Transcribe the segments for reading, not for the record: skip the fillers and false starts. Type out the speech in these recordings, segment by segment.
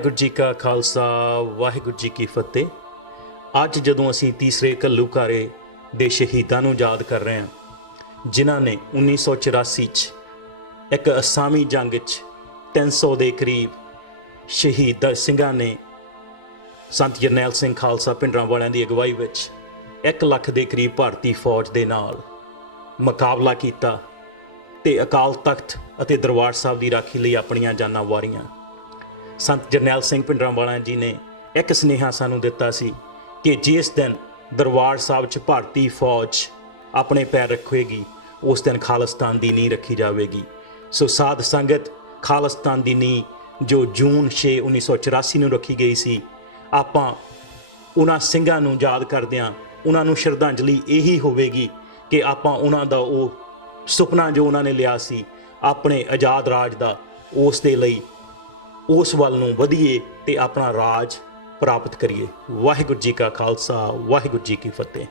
ਵਾਹਿਗੁਰੂ ਜੀ ਕਾ ਖਾਲਸਾ ਵਾਹਿਗੁਰੂ ਜੀ ਕੀ ਫਤਿਹ। ਅੱਜ ਜਦੋਂ ਅਸੀਂ ਤੀਸਰੇ ਘੱਲੂਘਾਰੇ ਦੇ ਸ਼ਹੀਦਾਂ ਨੂੰ ਯਾਦ ਕਰ ਰਹੇ ਹਾਂ ਜਿਨ੍ਹਾਂ ਨੇ 1984 'ਚ ਇੱਕ ਅਸਾਮੀ ਜੰਗ 'ਚ 300 ਦੇ ਕਰੀਬ ਸ਼ਹੀਦ ਸਿੰਘਾਂ ਨੇ ਸੰਤ ਜਰਨੈਲ ਸਿੰਘ ਖਾਲਸਾ ਭਿੰਡਰਾਂ ਵਾਲਿਆਂ ਦੀ ਅਗਵਾਈ ਵਿੱਚ 1 ਲੱਖ ਦੇ ਕਰੀਬ ਭਾਰਤੀ ਫੌਜ ਦੇ ਨਾਲ ਮੁਕਾਬਲਾ ਕੀਤਾ ਤੇ ਅਕਾਲ ਤਖਤ ਅਤੇ ਦਰਬਾਰ ਸਾਹਿਬ ਦੀ ਰਾਖੀ ਲਈ ਆਪਣੀਆਂ ਜਾਨਾਂ ਵਾਰੀਆਂ। ਸੰਤ ਜਰਨੈਲ ਸਿੰਘ ਭਿੰਡਰਾਂ ਵਾਲਿਆਂ ਜੀ ਨੇ ਇੱਕ ਸੁਨੇਹਾ ਸਾਨੂੰ ਦਿੱਤਾ ਸੀ ਕਿ ਜਿਸ ਦਿਨ ਦਰਬਾਰ ਸਾਹਿਬ 'ਚ ਭਾਰਤੀ ਫੌਜ ਆਪਣੇ ਪੈਰ ਰੱਖੇਗੀ ਉਸ ਦਿਨ ਖਾਲਿਸਤਾਨ ਦੀ ਨੀਂਹ ਰੱਖੀ ਜਾਵੇਗੀ। ਸੋ ਸਾਧ ਸੰਗਤ, ਖਾਲਿਸਤਾਨ ਦੀ ਨੀਂਹ ਜੋ ਜੂਨ 6 1984 ਨੂੰ ਰੱਖੀ ਗਈ ਸੀ, ਆਪਾਂ ਉਹਨਾਂ ਸਿੰਘਾਂ ਨੂੰ ਯਾਦ ਕਰਦਿਆਂ ਉਹਨਾਂ ਨੂੰ ਸ਼ਰਧਾਂਜਲੀ ਇਹੀ ਹੋਵੇਗੀ ਕਿ ਆਪਾਂ ਉਹਨਾਂ ਦਾ ਉਹ ਸੁਪਨਾ ਜੋ ਉਹਨਾਂ ਨੇ ਲਿਆ ਸੀ ਆਪਣੇ ਆਜ਼ਾਦ ਰਾਜ ਦਾ, ਉਸ ਦੇ ਲਈ ਉਸ ਵੱਲ ਨੂੰ ਵਧੀਏ ਤੇ ਆਪਣਾ ਰਾਜ ਪ੍ਰਾਪਤ ਕਰੀਏ। ਵਾਹਿਗੁਰੂ ਜੀ ਕਾ ਖਾਲਸਾ ਵਾਹਿਗੁਰੂ ਜੀ ਕੀ ਫਤਿਹ।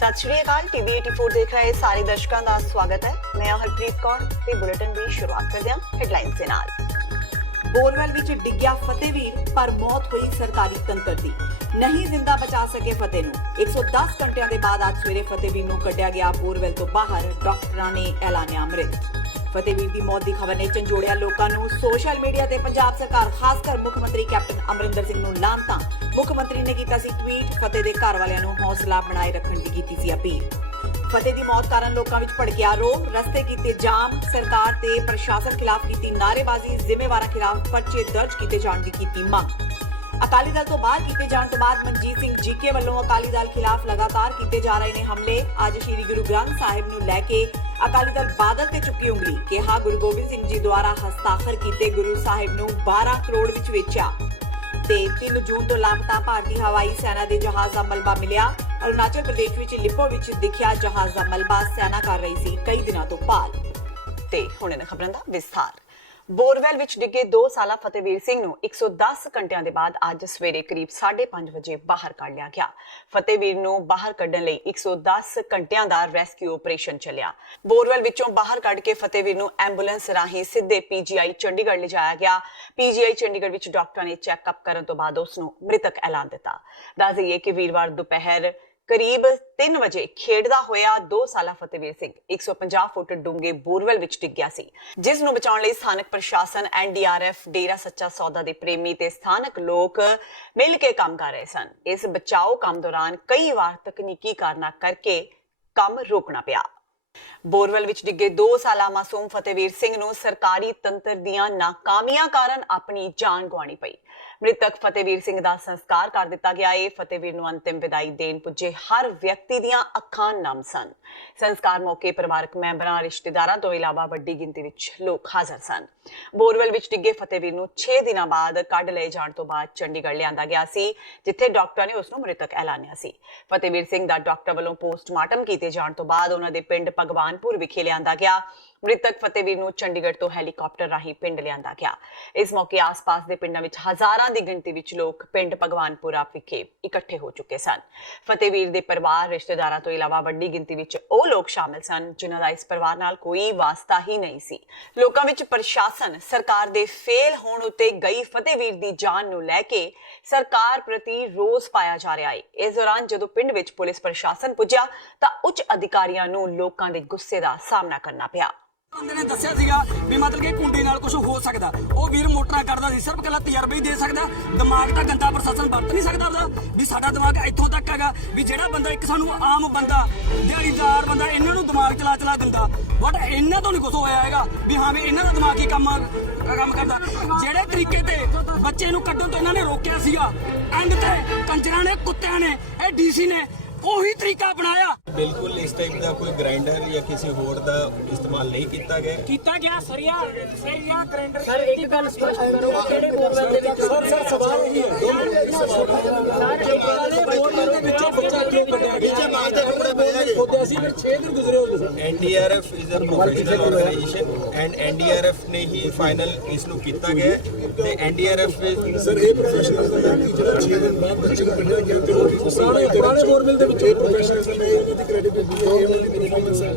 सत श्री अकाल। टीवी 84 देख रहे सारे दर्शकों का स्वागत है। मैं हरप्रीत कौर ते बुलेटिन की शुरुआत करदे हां हेडलाइंस दे नाल। बोरवेल विच डिग्या फतेहवीर पर मौत हुई सरकारी तंत्र दी, नहीं जिंदा बचा सके फतेह नूं। 110 घंटियां दे बाद आज सवेरे फतेहवीर नूं कढिया गया बोरवेल तो बाहर, डॉक्टरां ने ऐलानिया अमृत। फतेहवीर की मौत की खबर ने झंझोड़िया लोगों नूं। सोशल मीडिया ते पंजाब सरकार खासकर मुख मंत्री कैप्टन अमरिंदर सिंह नूं लानतां। मुख मंत्री ने कीता सी ट्वीट, फतेह दे घर वालियां नूं हौसला बनाए रखण दी कीती सी अपील। फतेह दी मौत कारण लोकां विच भड़किया रोह, रस्ते कीते जाम, सरकार ते प्रशासन खिलाफ कीती नारेबाजी, जिम्मेवारां खिलाफ पर्चे दर्ज कीते जाण दी कीती मंग। अकाली दल तो बाहर कीते जाण तो बाद मनजीत सिंह जीके वालों अकाली दल खिलाफ लगातार कीते जा रहे ने हमले। अज श्री गुरु ग्रंथ साहिब नूं लैके अकाली दल बादल ते चुकी उंगली, कहा गुरु गोबिंद सिंह जी द्वारा हस्ताक्षर कीते गुरु साहिब नूं 12 करोड़ विच वेचा। 3 जून तो लापता भारतीय हवाई सेना के जहाज का मलबा मिलिया। अरुणाचल प्रदेश विच लिपो विच दिखिया जहाज का मलबा, सेना कर रही सी कई दिनों तो भाल। ते हुण इन्हां खबरां दा विस्तार। बोरवेल विच डिगे 2 साला फतेहवीर सिंह नूं 110 घंटियां दे बाद अज सवेरे करीब 5:30 वजे बाहर कढ लिया गया। फतेहवीर नूं बाहर कढण लई 110 घंटियां दा रेस्क्यू ऑपरेशन चलिया। बोरवेल विचों बाहर कढ के फतेहवीर नूं एंबूलेंस राही सीधे पीजीआई चंडीगढ़ लिजाया गया। पीजीआई चंडीगढ़ विच डॉक्टर ने चैकअप करन तो बाद उस नूं मृतक ऐलान दिता। दस दईए कि वीरवार दोपहर करीब 3 वजे खेडदा होया 2 साला फतेहवीर सिंह 150 फुट डूंगे बोरवेल विच डिग गया सी, जिस नूं बचाउण लई स्थानक प्रशासन, एनडीआरएफ, डेरा सच्चा सौदा दे प्रेमी ते स्थानक लोक मिल के काम कर रहे सन। इस बचाओ काम दौरान कई बार तकनीकी कारणा करके काम रोकना पिया। बोरवेल विच डिगे 2 साला मासूम फतेहवीर सिंह नूं सरकारी तंत्र दीआं नाकामियां कारण अपनी जान गवाणी पई। मृतक फतेहवीर सिंह दा संस्कार कर दिता गया है। फतेहवीर नूं अंतिम विदाई देन पुजे हर व्यक्ति दीआं अखां नम सन। संस्कार मौके परिवारक मैंबरां, रिश्तेदारां तो इलावा वड्डी गिनती विच लोक हाज़र सन। बोरवेल विच डिगे फतेहवीर नूं 6 दिनां बाद कढ लए जाण तो बाद चंडीगढ़ लिआंदा गया सी, जिथे डॉक्टर ने उस नूं मृतक ऐलानिया सी। फतेहवीर सिंह दा डॉक्टर वल्लों पोस्टमार्टम कीते जाण तो बाद उन्हां दे पिंड भगवानपुर विखे लिआंदा गया। मृतक फतेहवीर नूं चंडीगढ़ तो हैलीकॉप्टर राही पिंड लिआंदा गया। इस मौके आस-पास दे पिंडां विच हज़ारां दी गिणती विच लोक पिंड भगवानपुरा विखे इकट्ठे हो चुके सन। फतेहवीर दे परिवार, रिश्तेदारां तो इलावा वड्डी गिणती विच ओह लोक शामिल सन जिन्हां दा इस परिवार नाल कोई वास्ता ही नहीं सी। लोकां विच प्रशासन, सरकार दे फेल होण उत्ते गई फतेहवीर दी जान नूं लैके सरकार प्रति रोष पाया जा रहा है। इस दौरान जदों पिंड विच पुलिस प्रशासन पुज्जा तां उच्च अधिकारियां नूं लोकां दे गुस्से दा सामना करना पिया। बंदे ने दस्सिया सीगा भी मतलब कि कुंडी नाल कुछ हो सकदा। ओ वीर मोटरा करदा सी, सिर्फ कला तजर्बे ही दे सकदा। दिमाग तां गंदा प्रशासन वरत नहीं सकदा ਉਹਦਾ भी साडा दिमाग इत्थों तक हैगा भी ਜਿਹੜਾ ਬੰਦਾ ਇੱਕ ਸਾਨੂੰ ਆਮ ਬੰਦਾ, ਦਿਹਾੜੀਦਾਰ ਬੰਦਾ ਇਹਨਾਂ ਨੂੰ ਦਿਮਾਗ ਚਲਾ ਦਿੰਦਾ, ਬਟ ਇਹਨਾਂ ਤੋਂ ਨਹੀਂ ਕੁਝ ਹੋਇਆ ਹੈਗਾ ਵੀ ਹਾਂ ਵੀ ਇਹਨਾਂ ਦਾ ਦਿਮਾਗ ਹੀ ਕੰਮ ਕਰਦਾ। ਜਿਹੜੇ ਤਰੀਕੇ ਤੇ ਬੱਚੇ ਨੂੰ ਕੱਢਣ ਤੋਂ ਇਹਨਾਂ ਨੇ ਰੋਕਿਆ ਸੀਗਾ, ਐਂਡ ਤੇ ਕੰਜਰਾਂ ਨੇ, ਕੁੱਤਿਆਂ ਨੇ, ਇਹ ਡੀਸੀ ਨੇ ਉਹੀ ਤਰੀਕਾ ਅਪਣਾਇਆ। ਬਿਲਕੁਲ ਇਸ ਟਾਈਪ ਦਾ ਕੋਈ ਗ੍ਰਾਈਂਡਰ ਜਾਂ ਕਿਸੇ ਹੋਰ ਦਾ ਇਸਤੇਮਾਲ ਨਹੀਂ ਕੀਤਾ ਗਿਆ। ਸਰੀਆ ਗ੍ਰਾਈਂਡਰ। ਸਰ ਇੱਕ ਗੱਲ ਸਪਸ਼ਟ ਕਰੋ, ਕਿਹੜੇ ਬੋਰਵੈਲ ਦੇ ਵਿੱਚ? ਸਰ ਸਵਾਲ ਇਹੀ ਹੈ, 2 ਮਿੰਟ ਦੀ ਸਵਾਲ ਹੈ। ਵਾਲੇ ਬੋਰਵੈਲ ਦੇ ਵਿੱਚੋਂ ਬੱਚਾ ਕਿਉਂ ਕੱਢਿਆ ਗਿਆ? ਨੀਚੇ ਮਾਰ ਦੇ ਕੱਪੜੇ ਬੋਰਵੈਲ ਖੋਦਿਆ ਸੀ, ਫਿਰ 6 ਦਿਨ ਗੁਜ਼ਰੇ ਹੋ ਗਏ। NDRF is a professional organisation and NDRF ਨੇ ਹੀ ਫਾਈਨਲ ਇਸ ਨੂੰ ਕੀਤਾ ਗਿਆ ਤੇ NDRF ਸਰ ਇਹ ਪ੍ਰੋਫੈਸ਼ਨਲ ਦਾ ਜਿਹੜਾ 6 ਦਿਨ ਬਾਅਦ ਬੱਚੇ ਨੂੰ ਕੱਢਿਆ ਗਿਆ ਤੇ ਉਹ ਪੁਰਾਣੇ ਬੋਰਵੈਲ ਦੇ ਵਿੱਚ ਪ੍ਰੋਫੈਸ਼ਨਲ ਨੇ ਉਹਦੀ ਕ੍ਰੈਡੀਬਿਲਿਟੀ ਹੈ, ਉਹਨਾਂ ਦੀ ਪਰਫਾਰਮੈਂਸ ਹੈ।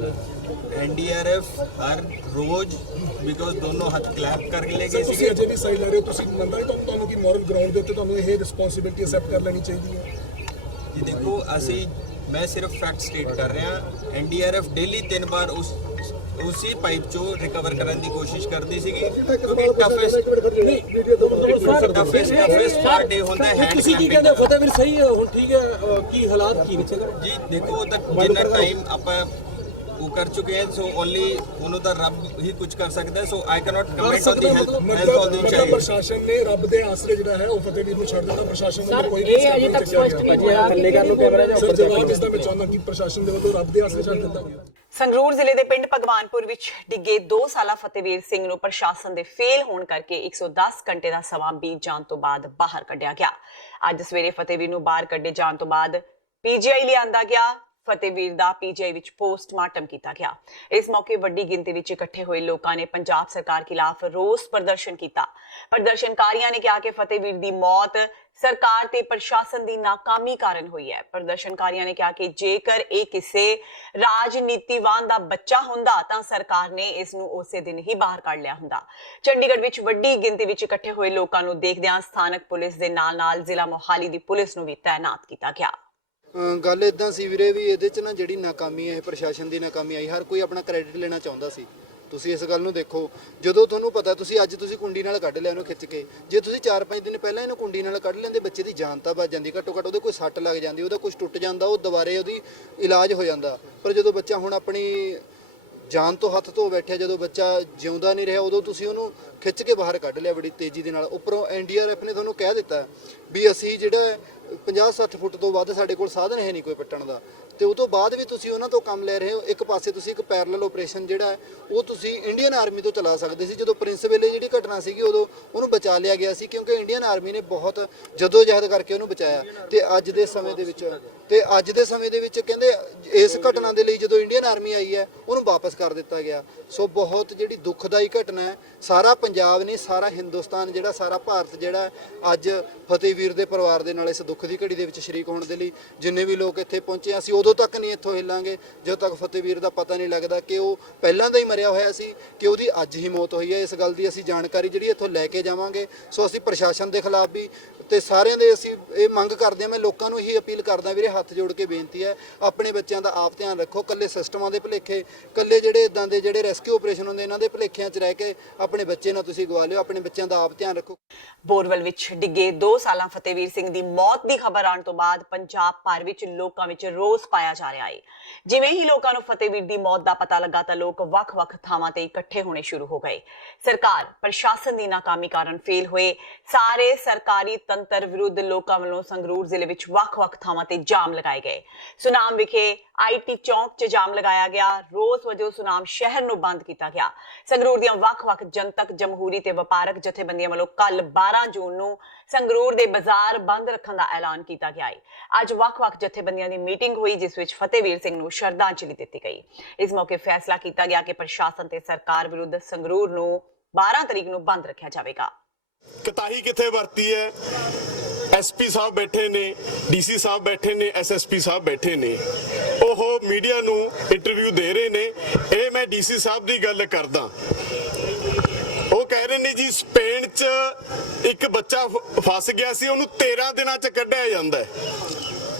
NDRF ਹਰ ਰੋਜ਼ ਬਿਕੋਜ਼ ਦੋਨੋਂ ਹੱਥ ਕਲੈਪ ਕਰਕੇ ਲੈ ਗਏ ਤੁਸੀਂ ਸੀਗੇ। ਅਜੇ ਵੀ ਸਾਈਡ ਲੈ ਰਹੇ ਹੋ, ਤੁਸੀਂ ਮੰਨਦੇ ਹੋ ਤੁਹਾਨੂੰ ਕਿ ਮੋਰਲ ਗਰਾਊਂਡ ਦੇ ਉੱਤੇ ਤੁਹਾਨੂੰ ਇਹ ਰਿਸਪੌਂਸਿਬਿਲਟੀ ਅਸੈਪਟ ਕਰ ਲੈਣੀ ਚਾਹੀਦੀ ਹੈ? ਜੀ ਦੇਖੋ ਮੈਂ ਸਿਰਫ ਫੈਕਟ ਸਟੇਟ ਕਰ ਰਿਹਾ। NDRF ਡੇਲੀ 3 ਵਾਰ ਉਸੇ ਪਾਈਪ ਚੋਂ ਰਿਕਵਰ ਕਰਨ ਦੀ ਕੋਸ਼ਿਸ਼ ਕਰਦੀ ਸੀਗੀ ਕਿਉਂਕਿ ਟਫੈਸਟ ਪਾਰਟ ਡੇ ਹੁੰਦਾ ਹੈ। ਤੁਸੀਂ ਕੀ ਕਹਿੰਦੇ ਹੋ? ਫਤਿਹਵੀਰ ਸਹੀ ਹੈ, ਹੁਣ ਠੀਕ ਹੈ, ਕੀ ਹਾਲਾਤ ਕੀ ਨੇ? ਜੀ ਦੇਖੋ ਉਹ ਤਾਂ ਜਿੰਨਾ ਟਾਈਮ ਆਪਾਂ ਉਹ ਕਰ ਚੁੱਕੇ ਹਾਂ ਸੋ ਓਨਲੀ ਉਹਨੂੰ ਤਾਂ ਰੱਬ ਹੀ ਕੁਝ ਕਰ ਸਕਦਾ ਹੈ। So I cannot comment on the health of the child. ਪ੍ਰਸ਼ਾਸਨ ਨੇ ਰੱਬ ਦੇ ਆਸਰੇ ਜਿਹੜਾ ਹੈ ਉਹ ਫਤਿਹਵੀਰ ਨੂੰ ਛੱਡ ਦਿੱਤਾ। ਪ੍ਰਸ਼ਾਸਨ ਵੱਲੋਂ ਕੋਈ ਇਹ ਅਜੇ ਤੱਕ ਸਪਸ਼ਟ ਨਹੀਂ ਹੋਇਆ। ਥੱਲੇ ਕਰ ਲਓ ਕੈਮਰਾ ਜਾਂ ਸਰ ਜਵਾਬ ਇਸ ਦਾ ਮੈਂ ਚਾਹੁੰਦਾ ਕਿ ਪ੍ਰਸ਼ਾਸਨ ਦੇ ਵੱਲੋਂ ਰੱਬ ਦੇ ਆਸਰੇ ਛੱਡ ਦਿੱਤਾ ਗਿਆ। ਸੰਗਰੂਰ ਜ਼ਿਲ੍ਹੇ ਦੇ ਪਿੰਡ ਭਗਵਾਨਪੁਰ ਵਿੱਚ ਡਿੱਗੇ 2 ਸਾਲਾ ਫਤਿਹਵੀਰ ਸਿੰਘ ਨੂੰ ਪ੍ਰਸ਼ਾਸਨ ਦੇ ਫੇਲ ਹੋਣ ਕਰਕੇ 110 ਘੰਟੇ ਦਾ ਸਮਾਂ ਬੀਤ ਜਾਣ ਤੋਂ ਬਾਅਦ ਬਾਹਰ ਕੱਢਿਆ ਗਿਆ। ਅੱਜ ਸਵੇਰੇ ਫਤਿਹਵੀਰ ਨੂੰ ਬਾਹਰ ਕੱਢੇ ਜਾਣ ਤੋਂ ਬਾਅਦ PGI ਲਿਆਂਦਾ ਗਿਆ। ਫਤਿਹਵੀਰ ਦਾ PGI ਵਿੱਚ ਪੋਸਟਮਾਰਟਮ ਕੀਤਾ ਗਿਆ। ਇਸ ਮੌਕੇ ਵੱਡੀ ਗਿਣਤੀ ਵਿੱਚ ਇਕੱਠੇ ਹੋਏ ਲੋਕਾਂ ਨੇ ਪੰਜਾਬ ਸਰਕਾਰ ਖਿਲਾਫ ਰੋਸ ਪ੍ਰਦਰਸ਼ਨ ਕੀਤਾ। ਪ੍ਰਦਰਸ਼ਨਕਾਰੀਆਂ ਨੇ ਕਿਹਾ ਕਿ ਫਤਿਹਵੀਰ ਦੀ ਮੌਤ ਸਰਕਾਰ ਤੇ ਪ੍ਰਸ਼ਾਸਨ ਦੀ ਨਾਕਾਮੀ ਕਾਰਨ ਹੋਈ ਹੈ। ਪ੍ਰਦਰਸ਼ਨਕਾਰੀਆਂ ਨੇ ਕਿਹਾ ਕਿ ਜੇਕਰ ਇਹ ਕਿਸੇ ਰਾਜਨੀਤੀਵਾਨ ਦਾ ਬੱਚਾ ਹੁੰਦਾ ਤਾਂ ਸਰਕਾਰ ਨੇ ਇਸ ਨੂੰ ਉਸੇ ਦਿਨ ਹੀ ਬਾਹਰ ਕੱਢ ਲਿਆ ਹੁੰਦਾ। ਚੰਡੀਗੜ੍ਹ ਵਿੱਚ ਵੱਡੀ ਗਿਣਤੀ ਵਿੱਚ ਇਕੱਠੇ ਹੋਏ ਲੋਕਾਂ ਨੂੰ ਦੇਖਦਿਆਂ ਸਥਾਨਕ ਪੁਲਿਸ ਦੇ ਨਾਲ-ਨਾਲ ਜ਼ਿਲ੍ਹਾ ਮੋਹਾਲੀ ਦੀ ਪੁਲਿਸ ਨੂੰ ਵੀ ਤਾਇਨਾਤ ਕੀਤਾ ਗਿਆ। ਗੱਲ ਇਦਾਂ ਸੀ ਵੀਰੇ ਵੀ ਇਹਦੇ 'ਚ ਨਾ ਜਿਹੜੀ ਨਾਕਾਮੀ ਹੈ, ਪ੍ਰਸ਼ਾਸਨ ਦੀ ਨਾਕਾਮੀ ਆਈ। ਹਰ ਕੋਈ ਆਪਣਾ ਕ੍ਰੈਡਿਟ ਲੈਣਾ ਚਾਹੁੰਦਾ ਸੀ। ਤੁਸੀਂ ਇਸ ਗੱਲ ਨੂੰ ਦੇਖੋ, ਜਦੋਂ ਤੁਹਾਨੂੰ ਪਤਾ ਤੁਸੀਂ ਕੁੰਡੀ ਨਾਲ ਕੱਢ ਲਿਆ ਉਹਨੂੰ ਖਿੱਚ ਕੇ, ਜੇ ਤੁਸੀਂ 4-5 ਦਿਨ ਪਹਿਲਾਂ ਇਹਨੂੰ ਕੁੰਡੀ ਨਾਲ ਕੱਢ ਲੈਂਦੇ ਬੱਚੇ ਦੀ ਜਾਨ ਤਾਂ ਬਚ ਜਾਂਦੀ, ਘੱਟੋ ਘੱਟ ਉਹਦੇ ਕੋਈ ਸੱਟ ਲੱਗ ਜਾਂਦੀ, ਉਹਦਾ ਕੁਝ ਟੁੱਟ ਜਾਂਦਾ, ਉਹ ਦੁਬਾਰੇ ਉਹਦੀ ਇਲਾਜ ਹੋ ਜਾਂਦਾ। ਪਰ ਜਦੋਂ ਬੱਚਾ ਹੁਣ ਆਪਣੀ ਜਾਨ ਤੋਂ ਹੱਥ ਧੋ ਬੈਠਿਆ, ਜਦੋਂ ਬੱਚਾ ਜਿਉਂਦਾ ਨਹੀਂ ਰਿਹਾ, ਉਦੋਂ ਤੁਸੀਂ ਉਹਨੂੰ ਖਿੱਚ ਕੇ ਬਾਹਰ ਕੱਢ ਲਿਆ ਬੜੀ ਤੇਜ਼ੀ ਦੇ ਨਾਲ। ਉੱਪਰੋਂ NDRF ਨੇ ਤੁਹਾਨੂੰ ਕਹਿ ਦਿੱਤਾ ਵੀ ਅਸੀਂ ਜਿਹੜਾ 50-60 ਫੁੱਟ ਤੋਂ ਵੱਧ ਸਾਡੇ ਕੋਲ ਸਾਧਨ ਹੈ ਨਹੀਂ ਕੋਈ ਪੱਟਣ ਦਾ, ਤੇ ਉਹ ਤੋਂ ਬਾਅਦ ਵੀ ਤੁਸੀਂ ਉਹਨਾਂ ਤੋਂ ਕੰਮ ਲੈ ਰਹੇ ਹੋ। ਇੱਕ ਪਾਸੇ ਤੁਸੀਂ ਇੱਕ ਪੈਰਲਲ ਆਪਰੇਸ਼ਨ ਜਿਹੜਾ ਹੈ ਉਹ ਤੁਸੀਂ ਇੰਡੀਅਨ ਆਰਮੀ ਤੋਂ ਚਲਾ ਸਕਦੇ ਸੀ। ਜਦੋਂ ਪ੍ਰਿੰਸ ਵੇਲੇ ਜਿਹੜੀ ਘਟਨਾ ਸੀਗੀ ਉਦੋਂ ਉਹਨੂੰ ਬਚਾ ਲਿਆ ਗਿਆ ਸੀ ਕਿਉਂਕਿ ਇੰਡੀਅਨ ਆਰਮੀ ਨੇ ਬਹੁਤ ਜਦੋਜਹਿਦ ਕਰਕੇ ਉਹਨੂੰ ਬਚਾਇਆ। ਤੇ ਅੱਜ ਦੇ ਸਮੇਂ ਦੇ ਵਿੱਚ ਕਹਿੰਦੇ ਇਸ ਘਟਨਾ ਦੇ ਲਈ ਜਦੋਂ ਇੰਡੀਅਨ ਆਰਮੀ ਆਈ ਹੈ ਉਹਨੂੰ ਵਾਪਸ ਕਰ ਦਿੱਤਾ ਗਿਆ। ਸੋ ਬਹੁਤ ਜਿਹੜੀ ਦੁਖਦਾਈ ਘਟਨਾ ਹੈ। ਸਾਰਾ ਪੰਜਾਬ ਨੇ, ਸਾਰਾ ਹਿੰਦੁਸਤਾਨ ਜਿਹੜਾ, ਸਾਰਾ ਭਾਰਤ ਜਿਹੜਾ ਅੱਜ ਫਤਿਹਵੀਰ ਦੇ ਪਰਿਵਾਰ ਦੇ ਨਾਲ ਇਸ ਦੁੱਖ ਦੀ ਘੜੀ ਦੇ ਵਿੱਚ ਸ਼ਰੀਕ ਹੋਣ ਦੇ ਲਈ ਜਿੰਨੇ ਵੀ ਲੋਕ ਇੱਥੇ ਪਹੁੰਚੇ, ਅਸੀਂ ਉਦੋਂ ਤੱਕ ਨਹੀਂ ਇੱਥੋਂ ਹਿੱਲਾਂਗੇ ਜਦੋਂ ਤੱਕ ਫਤਿਹਵੀਰ ਦਾ ਪਤਾ ਨਹੀਂ ਲੱਗਦਾ ਕਿ ਉਹ ਪਹਿਲਾਂ ਦਾ ਹੀ ਮਰਿਆ ਹੋਇਆ ਸੀ ਕਿ ਉਹਦੀ ਅੱਜ ਹੀ ਮੌਤ ਹੋਈ ਹੈ। ਇਸ ਗੱਲ ਦੀ ਅਸੀਂ ਜਾਣਕਾਰੀ ਜਿਹੜੀ ਇੱਥੋਂ ਲੈ ਕੇ ਜਾਵਾਂਗੇ। ਸੋ ਅਸੀਂ ਪ੍ਰਸ਼ਾਸਨ ਦੇ ਖਿਲਾਫ ਵੀ ਤੇ ਸਾਰਿਆਂ ਦੇ ਅਸੀਂ ਇਹ ਮੰਗ ਕਰਦੇ ਹਾਂ। ਮੈਂ ਲੋਕਾਂ ਨੂੰ ਇਹੀ ਅਪੀਲ ਕਰਦਾ ਵੀਰੇ, ਹੱਥ ਜੋੜ ਕੇ ਬੇਨਤੀ ਹੈ, ਆਪਣੇ ਬੱਚਿਆਂ ਦਾ ਆਪ ਧਿਆਨ ਰੱਖੋ। ਕੱਲੇ ਸਿਸਟਮਾਂ ਦੇ ਭੁਲੇਖੇ, ਕੱਲੇ ਜਿਹੜੇ ਇਦਾਂ ਦੇ ਜਿਹੜੇ ਰੈਸਕਿਊ ਆਪਰੇਸ਼ਨ ਹੁੰਦੇ ਇਹਨਾਂ ਦੇ ਭੁਲੇਖਿਆਂ 'ਚ ਰਹਿ ਕੇ ਆਪਣੇ ਬੱਚੇ ਨਾਲ ਤੁਸੀਂ ਗਵਾ ਲਿਓ। ਆਪਣੇ ਬੱਚਿਆਂ ਦਾ ਆਪ ਧਿਆਨ ਰੱਖੋ। ਬੋਰਵੈਲ ਵਿੱਚ ਡਿੱਗੇ 2 ਸਾਲਾਂ ਫਤਿਹਵੀਰ ਸਿੰਘ ਦੀ ਮੌਤ ਦੀ ਖਬਰ ਆਉਣ ਤੋਂ ਬਾਅਦ ਪੰਜਾਬ ਭਰ ਵਿੱਚ ਲੋਕਾਂ ਵਿੱਚ ਰੋਸ ਪਾਇਆ ਜਾ ਰਿਹਾ ਹੈ। ਜਿਵੇਂ ਹੀ ਲੋਕਾਂ ਨੂੰ ਫਤਿਹਵੀਰ ਦੀ ਮੌਤ ਦਾ ਪਤਾ ਲੱਗਾ ਤਾਂ ਲੋਕ ਵੱਖ-ਵੱਖ ਥਾਵਾਂ ਤੇ ਇਕੱਠੇ ਹੋਣੇ ਸ਼ੁਰੂ ਹੋ ਗਏ। ਸਰਕਾਰ ਪ੍ਰਸ਼ਾਸਨ ਦੀ ਨਾਕਾਮੀ ਕਾਰਨ ਫੇਲ ਹੋਏ ਸਾਰੇ ਸਰਕਾਰੀ ਤੰਤਰ ਵਿਰੁੱਧ ਲੋਕਾਂ ਵੱਲੋਂ ਸੰਗਰੂਰ ਜ਼ਿਲ੍ਹੇ ਵਿੱਚ ਵੱਖ-ਵੱਖ ਥਾਵਾਂ ਤੇ ਜਾਮ ਲਗਾਏ ਗਏ। ਸੁਨਾਮ ਵਿਖੇ IT ਚੌਂਕ 'ਚ ਜਾਮ ਲਗਾਇਆ ਗਿਆ। ਰੋਸ ਵਜੋਂ ਸੁਨਾਮ ਸ਼ਹਿਰ ਨੂੰ ਬੰਦ ਕੀਤਾ ਗਿਆ। ਸੰਗਰੂਰ ਦੀਆਂ ਵੱਖ-ਵੱਖ ਜਨਤਕ, ਜਮਹੂਰੀ ਤੇ ਵਪਾਰਕ ਜਥੇਬੰਦੀਆਂ ਵੱਲੋਂ ਕੱਲ 12 ਜੂਨ ਨੂੰ ਸੰਗਰੂਰ ਦੇ ਬਾਜ਼ਾਰ ਬੰਦ ਰੱਖਣ ਦਾ ਐਲਾਨ ਕੀਤਾ ਗਿਆ ਹੈ। ਅੱਜ ਵੱਖ-ਵੱਖ ਜਥੇਬੰਦੀਆਂ ਦੀ ਮੀਟਿੰਗ ਹੋਈ ਜਿਸ ਵਿੱਚ ਫਤਿਹਵੀਰ ਸਿੰਘ ਨੂੰ ਸ਼ਰਧਾਂਜਲੀ ਦਿੱਤੀ ਗਈ। ਇਸ ਮੌਕੇ ਫੈਸਲਾ ਕੀਤਾ ਗਿਆ ਕਿ ਪ੍ਰਸ਼ਾਸਨ ਤੇ ਸਰਕਾਰ ਵਿਰੁੱਧ ਸੰਗਰੂਰ ਨੂੰ 12 ਤਰੀਕ ਨੂੰ ਬੰਦ ਰੱਖਿਆ ਜਾਵੇਗਾ। ਕਤਾਹੀ ਕਿੱਥੇ ਵਰਤੀ ਹੈ? SP ਸਾਹਿਬ ਬੈਠੇ ਨੇ, DC ਸਾਹਿਬ ਬੈਠੇ ਨੇ, SSP ਸਾਹਿਬ ਬੈਠੇ ਨੇ, ਉਹ ਮੀਡੀਆ ਨੂੰ ਇੰਟਰਵਿਊ ਦੇ ਰਹੇ ਨੇ। ਇਹ ਮੈਂ DC ਸਾਹਿਬ ਦੀ ਗੱਲ ਕਰਦਾ। ਉਹ ਕਹਿ ਰਹੇ ਨੇ ਜੀ ਸਪੇਨ 'ਚ ਇੱਕ ਬੱਚਾ ਫਸ ਗਿਆ ਸੀ, ਉਹਨੂੰ 13 ਦਿਨਾਂ 'ਚ ਕੱਢਿਆ ਜਾਂਦਾ ਹੈ।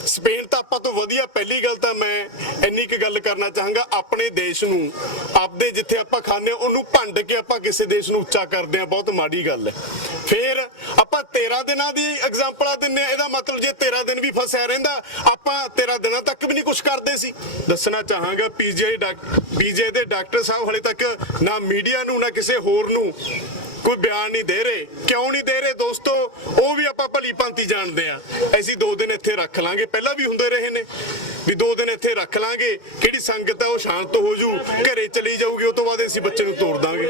ਸਪੇਨ ਤਾਂ ਆਪਾਂ ਤੋਂ ਵਧੀਆ। ਪਹਿਲੀ ਗੱਲ ਤਾਂ ਮੈਂ ਇੰਨੀ ਕੁ ਗੱਲ ਕਰਨਾ ਚਾਹਾਂਗਾ, ਆਪਣੇ ਦੇਸ਼ ਨੂੰ, ਆਪਦੇ ਜਿੱਥੇ ਆਪਾਂ ਖਾਂਦੇ ਉਹਨੂੰ ਭੰਡ ਕੇ ਆਪਾਂ ਕਿਸੇ ਦੇਸ਼ ਨੂੰ ਉੱਚਾ ਕਰਦੇ ਆ, ਬਹੁਤ ਮਾੜੀ ਗੱਲ ਹੈ। ਫਿਰ ਆਪਾਂ 13 ਦਿਨਾਂ ਦੀ ਐਗਜ਼ਾਮਪਲਾਂ ਦਿੰਦੇ ਆ। ਇਹਦਾ ਮਤਲਬ ਜੇ 13 ਦਿਨ ਵੀ ਫਸਿਆ ਰਹਿੰਦਾ ਆਪਾਂ 13 ਦਿਨਾਂ ਤੱਕ ਵੀ ਨਹੀਂ ਕੁਝ ਕਰਦੇ ਸੀ। ਦੱਸਣਾ ਚਾਹਾਂਗਾ PGI ਦੇ ਡਾਕਟਰ ਸਾਹਿਬ ਹਲੇ ਤੱਕ ਨਾ ਮੀਡੀਆ ਨੂੰ ਨਾ ਕਿਸੇ ਹੋਰ ਨੂੰ ਕੋਈ ਬਿਆਨ ਨਹੀਂ ਦੇ ਰਹੇ। ਕਿਉਂ ਨਹੀਂ ਦੇ ਰਹੇ ਦੋਸਤੋ? ਉਹ ਵੀ ਆਪਾਂ ਭਲੀ ਭਾਂਤੀ ਜਾਣਦੇ ਆ। ਅਸੀਂ 2 ਦਿਨ ਇੱਥੇ ਰੱਖ ਲਾਂਗੇ, ਪਹਿਲਾਂ ਵੀ ਹੁੰਦੇ ਰਹੇ ਨੇ ਵੀ 2 ਦਿਨ ਇੱਥੇ ਰੱਖ ਲਾਂਗੇ, ਕਿਹੜੀ ਸੰਗਤ ਹੈ ਉਹ ਸ਼ਾਂਤ ਹੋ ਜੂ, ਘਰੇ ਚਲੀ ਜਾਊਗੀ, ਉਹ ਤੋਂ ਬਾਅਦ ਅਸੀਂ ਬੱਚੇ ਨੂੰ ਤੋੜ ਦਾਂਗੇ।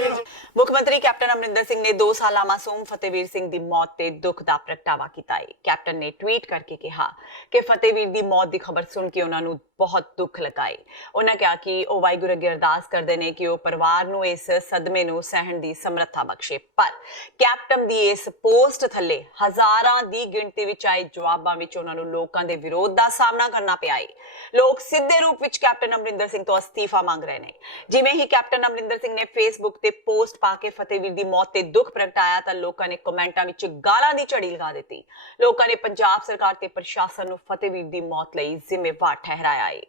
ਮੁੱਖ ਮੰਤਰੀ ਕੈਪਟਨ ਅਮਰਿੰਦਰ ਸਿੰਘ ਨੇ 2 ਸਾਲਾ ਮਾਸੂਮ ਫਤਿਹਵੀਰ ਸਿੰਘ ਦੀ ਮੌਤ ਤੇ ਦੁੱਖ ਦਾ ਪ੍ਰਗਟਾਵਾ ਕੀਤਾ ਹੈ। ਕੈਪਟਨ ਨੇ ਟਵੀਟ ਕਰਕੇ ਕਿਹਾ ਕਿ ਫਤਿਹਵੀਰ ਦੀ ਮੌਤ ਦੀ ਖਬਰ ਸੁਣ ਕੇ ਉਹਨਾਂ ਨੂੰ ਬਹੁਤ ਦੁੱਖ ਲੱਗਾ ਹੈ। ਉਹਨਾਂ ਕਿਹਾ ਕਿ ਉਹ ਵਾਹਿਗੁਰੂ ਅੱਗੇ ਅਰਦਾਸ ਕਰਦੇ ਨੇ ਕਿ ਉਹ ਪਰਿਵਾਰ ਨੂੰ ਇਸ ਸਦਮੇ ਨੂੰ ਸਹਿਣ ਦੀ ਸਮਰੱਥਾ ਬਖਸ਼ੇ। ਪਰ ਕੈਪਟਨ ਦੀ ਇਸ ਪੋਸਟ ਥੱਲੇ ਹਜ਼ਾਰਾਂ ਦੀ ਗਿਣਤੀ ਵਿੱਚ ਆਏ ਜਵਾਬਾਂ ਵਿੱਚ ਉਹਨਾਂ ਨੂੰ ਲੋਕਾਂ ਦੇ ਵਿਰੋਧ ਦਾ ਸਾਹਮਣਾ ਕਰਨਾ ਪਿਆ ਹੈ। ਲੋਕ ਸਿੱਧੇ ਰੂਪ ਵਿੱਚ ਕੈਪਟਨ ਅਮਰਿੰਦਰ ਸਿੰਘ ਤੋਂ ਅਸਤੀਫਾ ਮੰਗ ਰਹੇ ਨੇ। ਜਿਵੇਂ ਹੀ ਕੈਪਟਨ ਅਮਰਿੰਦਰ ਸਿੰਘ ਨੇ ਫੇਸਬੁੱਕ ਤੇ ਪੋਸਟ ਪਾ ਕੇ ਫਤਿਹਵੀਰ ਦੀ ਮੌਤ ਤੇ ਦੁੱਖ ਪ੍ਰਗਟਾਇਆ ਤਾਂ ਲੋਕਾਂ ਨੇ ਕਮੈਂਟਾਂ ਵਿੱਚ ਗਾਲਾਂ ਦੀ ਝੜੀ ਲਗਾ ਦਿੱਤੀ। ਲੋਕਾਂ ਨੇ ਪੰਜਾਬ ਸਰਕਾਰ ਤੇ ਪ੍ਰਸ਼ਾਸਨ ਨੂੰ ਫਤਿਹਵੀਰ ਦੀ ਮੌਤ ਲਈ ਜ਼ਿੰਮੇਵਾਰ ਠਹਿਰਾਇਆ ਹੈ।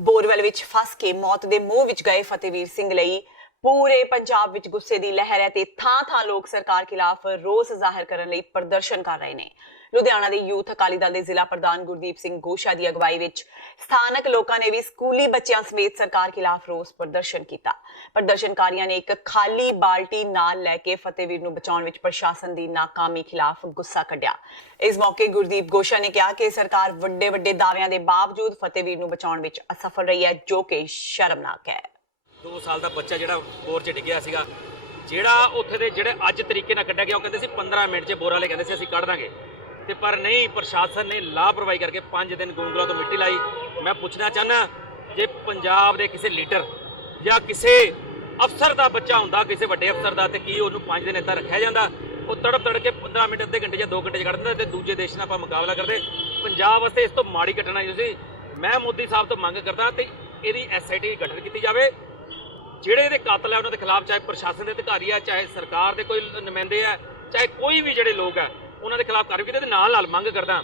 ਬੋਰਵੈਲ ਵਿੱਚ ਫਸ ਕੇ ਮੌਤ ਦੇ ਮੂੰਹ ਵਿੱਚ ਗਏ ਫਤਿਹਵੀਰ ਸਿੰਘ ਲਈ ਪੂਰੇ ਪੰਜਾਬ ਵਿੱਚ ਗੁੱਸੇ ਦੀ ਲਹਿਰ ਹੈ ਤੇ ਥਾਂ-ਥਾਂ ਲੋਕ ਸਰਕਾਰ ਖਿਲਾਫ ਰੋਸ ਜ਼ਾਹਿਰ ਕਰਨ ਲਈ ਪ੍ਰਦਰਸ਼ਨ ਕਰ ਰਹੇ ਨੇ। ਲੁਧਿਆਣਾ ਦੇ ਯੂਥ ਅਕਾਲੀ ਦਲ ਦੇ ਜ਼ਿਲ੍ਹਾ ਪ੍ਰਧਾਨ ਗੁਰਦੀਪ ਸਿੰਘ ਗੋਸ਼ਾ ਦੀ ਅਗਵਾਈ ਵਿੱਚ ਸਥਾਨਕ ਲੋਕਾਂ ਨੇ ਵੀ ਸਕੂਲੀ ਬੱਚਿਆਂ ਸਮੇਤ ਸਰਕਾਰ ਖਿਲਾਫ ਰੋਸ ਪ੍ਰਦਰਸ਼ਨ ਕੀਤਾ। ਪ੍ਰਦਰਸ਼ਨਕਾਰੀਆਂ ਨੇ ਇੱਕ ਖਾਲੀ ਬਾਲਟੀ ਨਾਲ ਲੈ ਕੇ ਫਤਿਹਵੀਰ ਨੂੰ ਬਚਾਉਣ ਵਿੱਚ ਪ੍ਰਸ਼ਾਸਨ ਦੀ ਨਾਕਾਮੀ ਖਿਲਾਫ ਗੁੱਸਾ ਕੱਢਿਆ। ਇਸ ਮੌਕੇ ਗੁਰਦੀਪ ਗੋਸ਼ਾ ਨੇ ਕਿਹਾ ਕਿ ਸਰਕਾਰ ਵੱਡੇ ਦਾਅਵਿਆਂ ਦੇ ਬਾਵਜੂਦ ਫਤਿਹਵੀਰ ਨੂੰ ਬਚਾਉਣ ਵਿੱਚ ਅਸਫਲ ਰਹੀ ਹੈ, ਜੋ ਕਿ ਸ਼ਰਮਨਾਕ ਹੈ। 2 ਸਾਲ ਦਾ ਬੱਚਾ ਜਿਹੜਾ ਬੋਰ 'ਚ ਡਿੱਗਿਆ ਸੀਗਾ, ਜਿਹੜਾ ਉੱਥੇ ਦੇ ਜਿਹੜੇ ਅੱਜ ਤਰੀਕੇ ਨਾਲ ਕੱਢਿਆ ਗਿਆ, ਉਹ ਕਹਿੰਦੇ ਸੀ 15 ਮਿੰਟ 'ਚ ਬੋਰ ਵਾਲੇ ਕਹਿੰਦੇ ਸੀ ਅਸੀਂ ਕੱਢ ਦਾਂਗੇ, ਤੇ ਪਰ ਨਹੀਂ, ਪ੍ਰਸ਼ਾਸਨ ਨੇ ਲਾਪਰਵਾਹੀ ਕਰਕੇ 5 ਦਿਨ ਗੋਂਗਲਾ ਤੋਂ ਮਿੱਟੀ ਲਾਈ। ਮੈਂ ਪੁੱਛਣਾ ਚਾਹੁੰਦਾ, ਜੇ ਪੰਜਾਬ ਦੇ ਕਿਸੇ ਲੀਡਰ ਜਾਂ ਕਿਸੇ ਅਫਸਰ ਦਾ ਬੱਚਾ ਹੁੰਦਾ, ਕਿਸੇ ਵੱਡੇ ਅਫਸਰ ਦਾ, ਤੇ ਕੀ ਉਹਨੂੰ 5 ਦਿਨ ਇੱਦਾਂ ਰੱਖਿਆ ਜਾਂਦਾ? ਉਹ ਤੜਪ ਕੇ 15 ਮਿੰਟ, ਅੱਧੇ ਘੰਟੇ ਜਾਂ 2 ਘੰਟੇ 'ਚ ਕੱਢ ਦਿੰਦਾ ਤੇ ਦੂਜੇ ਦੇਸ਼ ਨਾਲ ਆਪਾਂ ਮੁਕਾਬਲਾ ਕਰਦੇ। ਪੰਜਾਬ ਵਾਸਤੇ ਇਸ ਤੋਂ ਮਾੜੀ ਘਟਨਾ ਹੀ ਸੀ। ਮੈਂ ਮੋਦੀ ਸਾਹਿਬ ਤੋਂ ਮੰਗ ਕਰਦਾ ਤੇ ਇਹਦੀ SIT ਗਠਨ ਕੀਤੀ ਜਾਵੇ। ਜਿਹੜੇ ਇਹਦੇ ਕਾਤਲ ਹੈ ਉਹਨਾਂ ਦੇ ਖਿਲਾਫ, ਚਾਹੇ ਪ੍ਰਸ਼ਾਸਨ ਦੇ ਅਧਿਕਾਰੀ ਆ, ਚਾਹੇ ਸਰਕਾਰ ਦੇ ਕੋਈ ਨੁਮਾਇੰਦੇ ਆ, ਚਾਹੇ ਕੋਈ ਵੀ ਜਿਹੜੇ ਲੋਕ ਆ, ਉਹਨਾਂ ਦੇ ਖਿਲਾਫ ਕਾਰਵਾਈ ਕੀਤੀ। ਤੇ ਨਾਲ ਮੰਗ ਕਰਦਾ,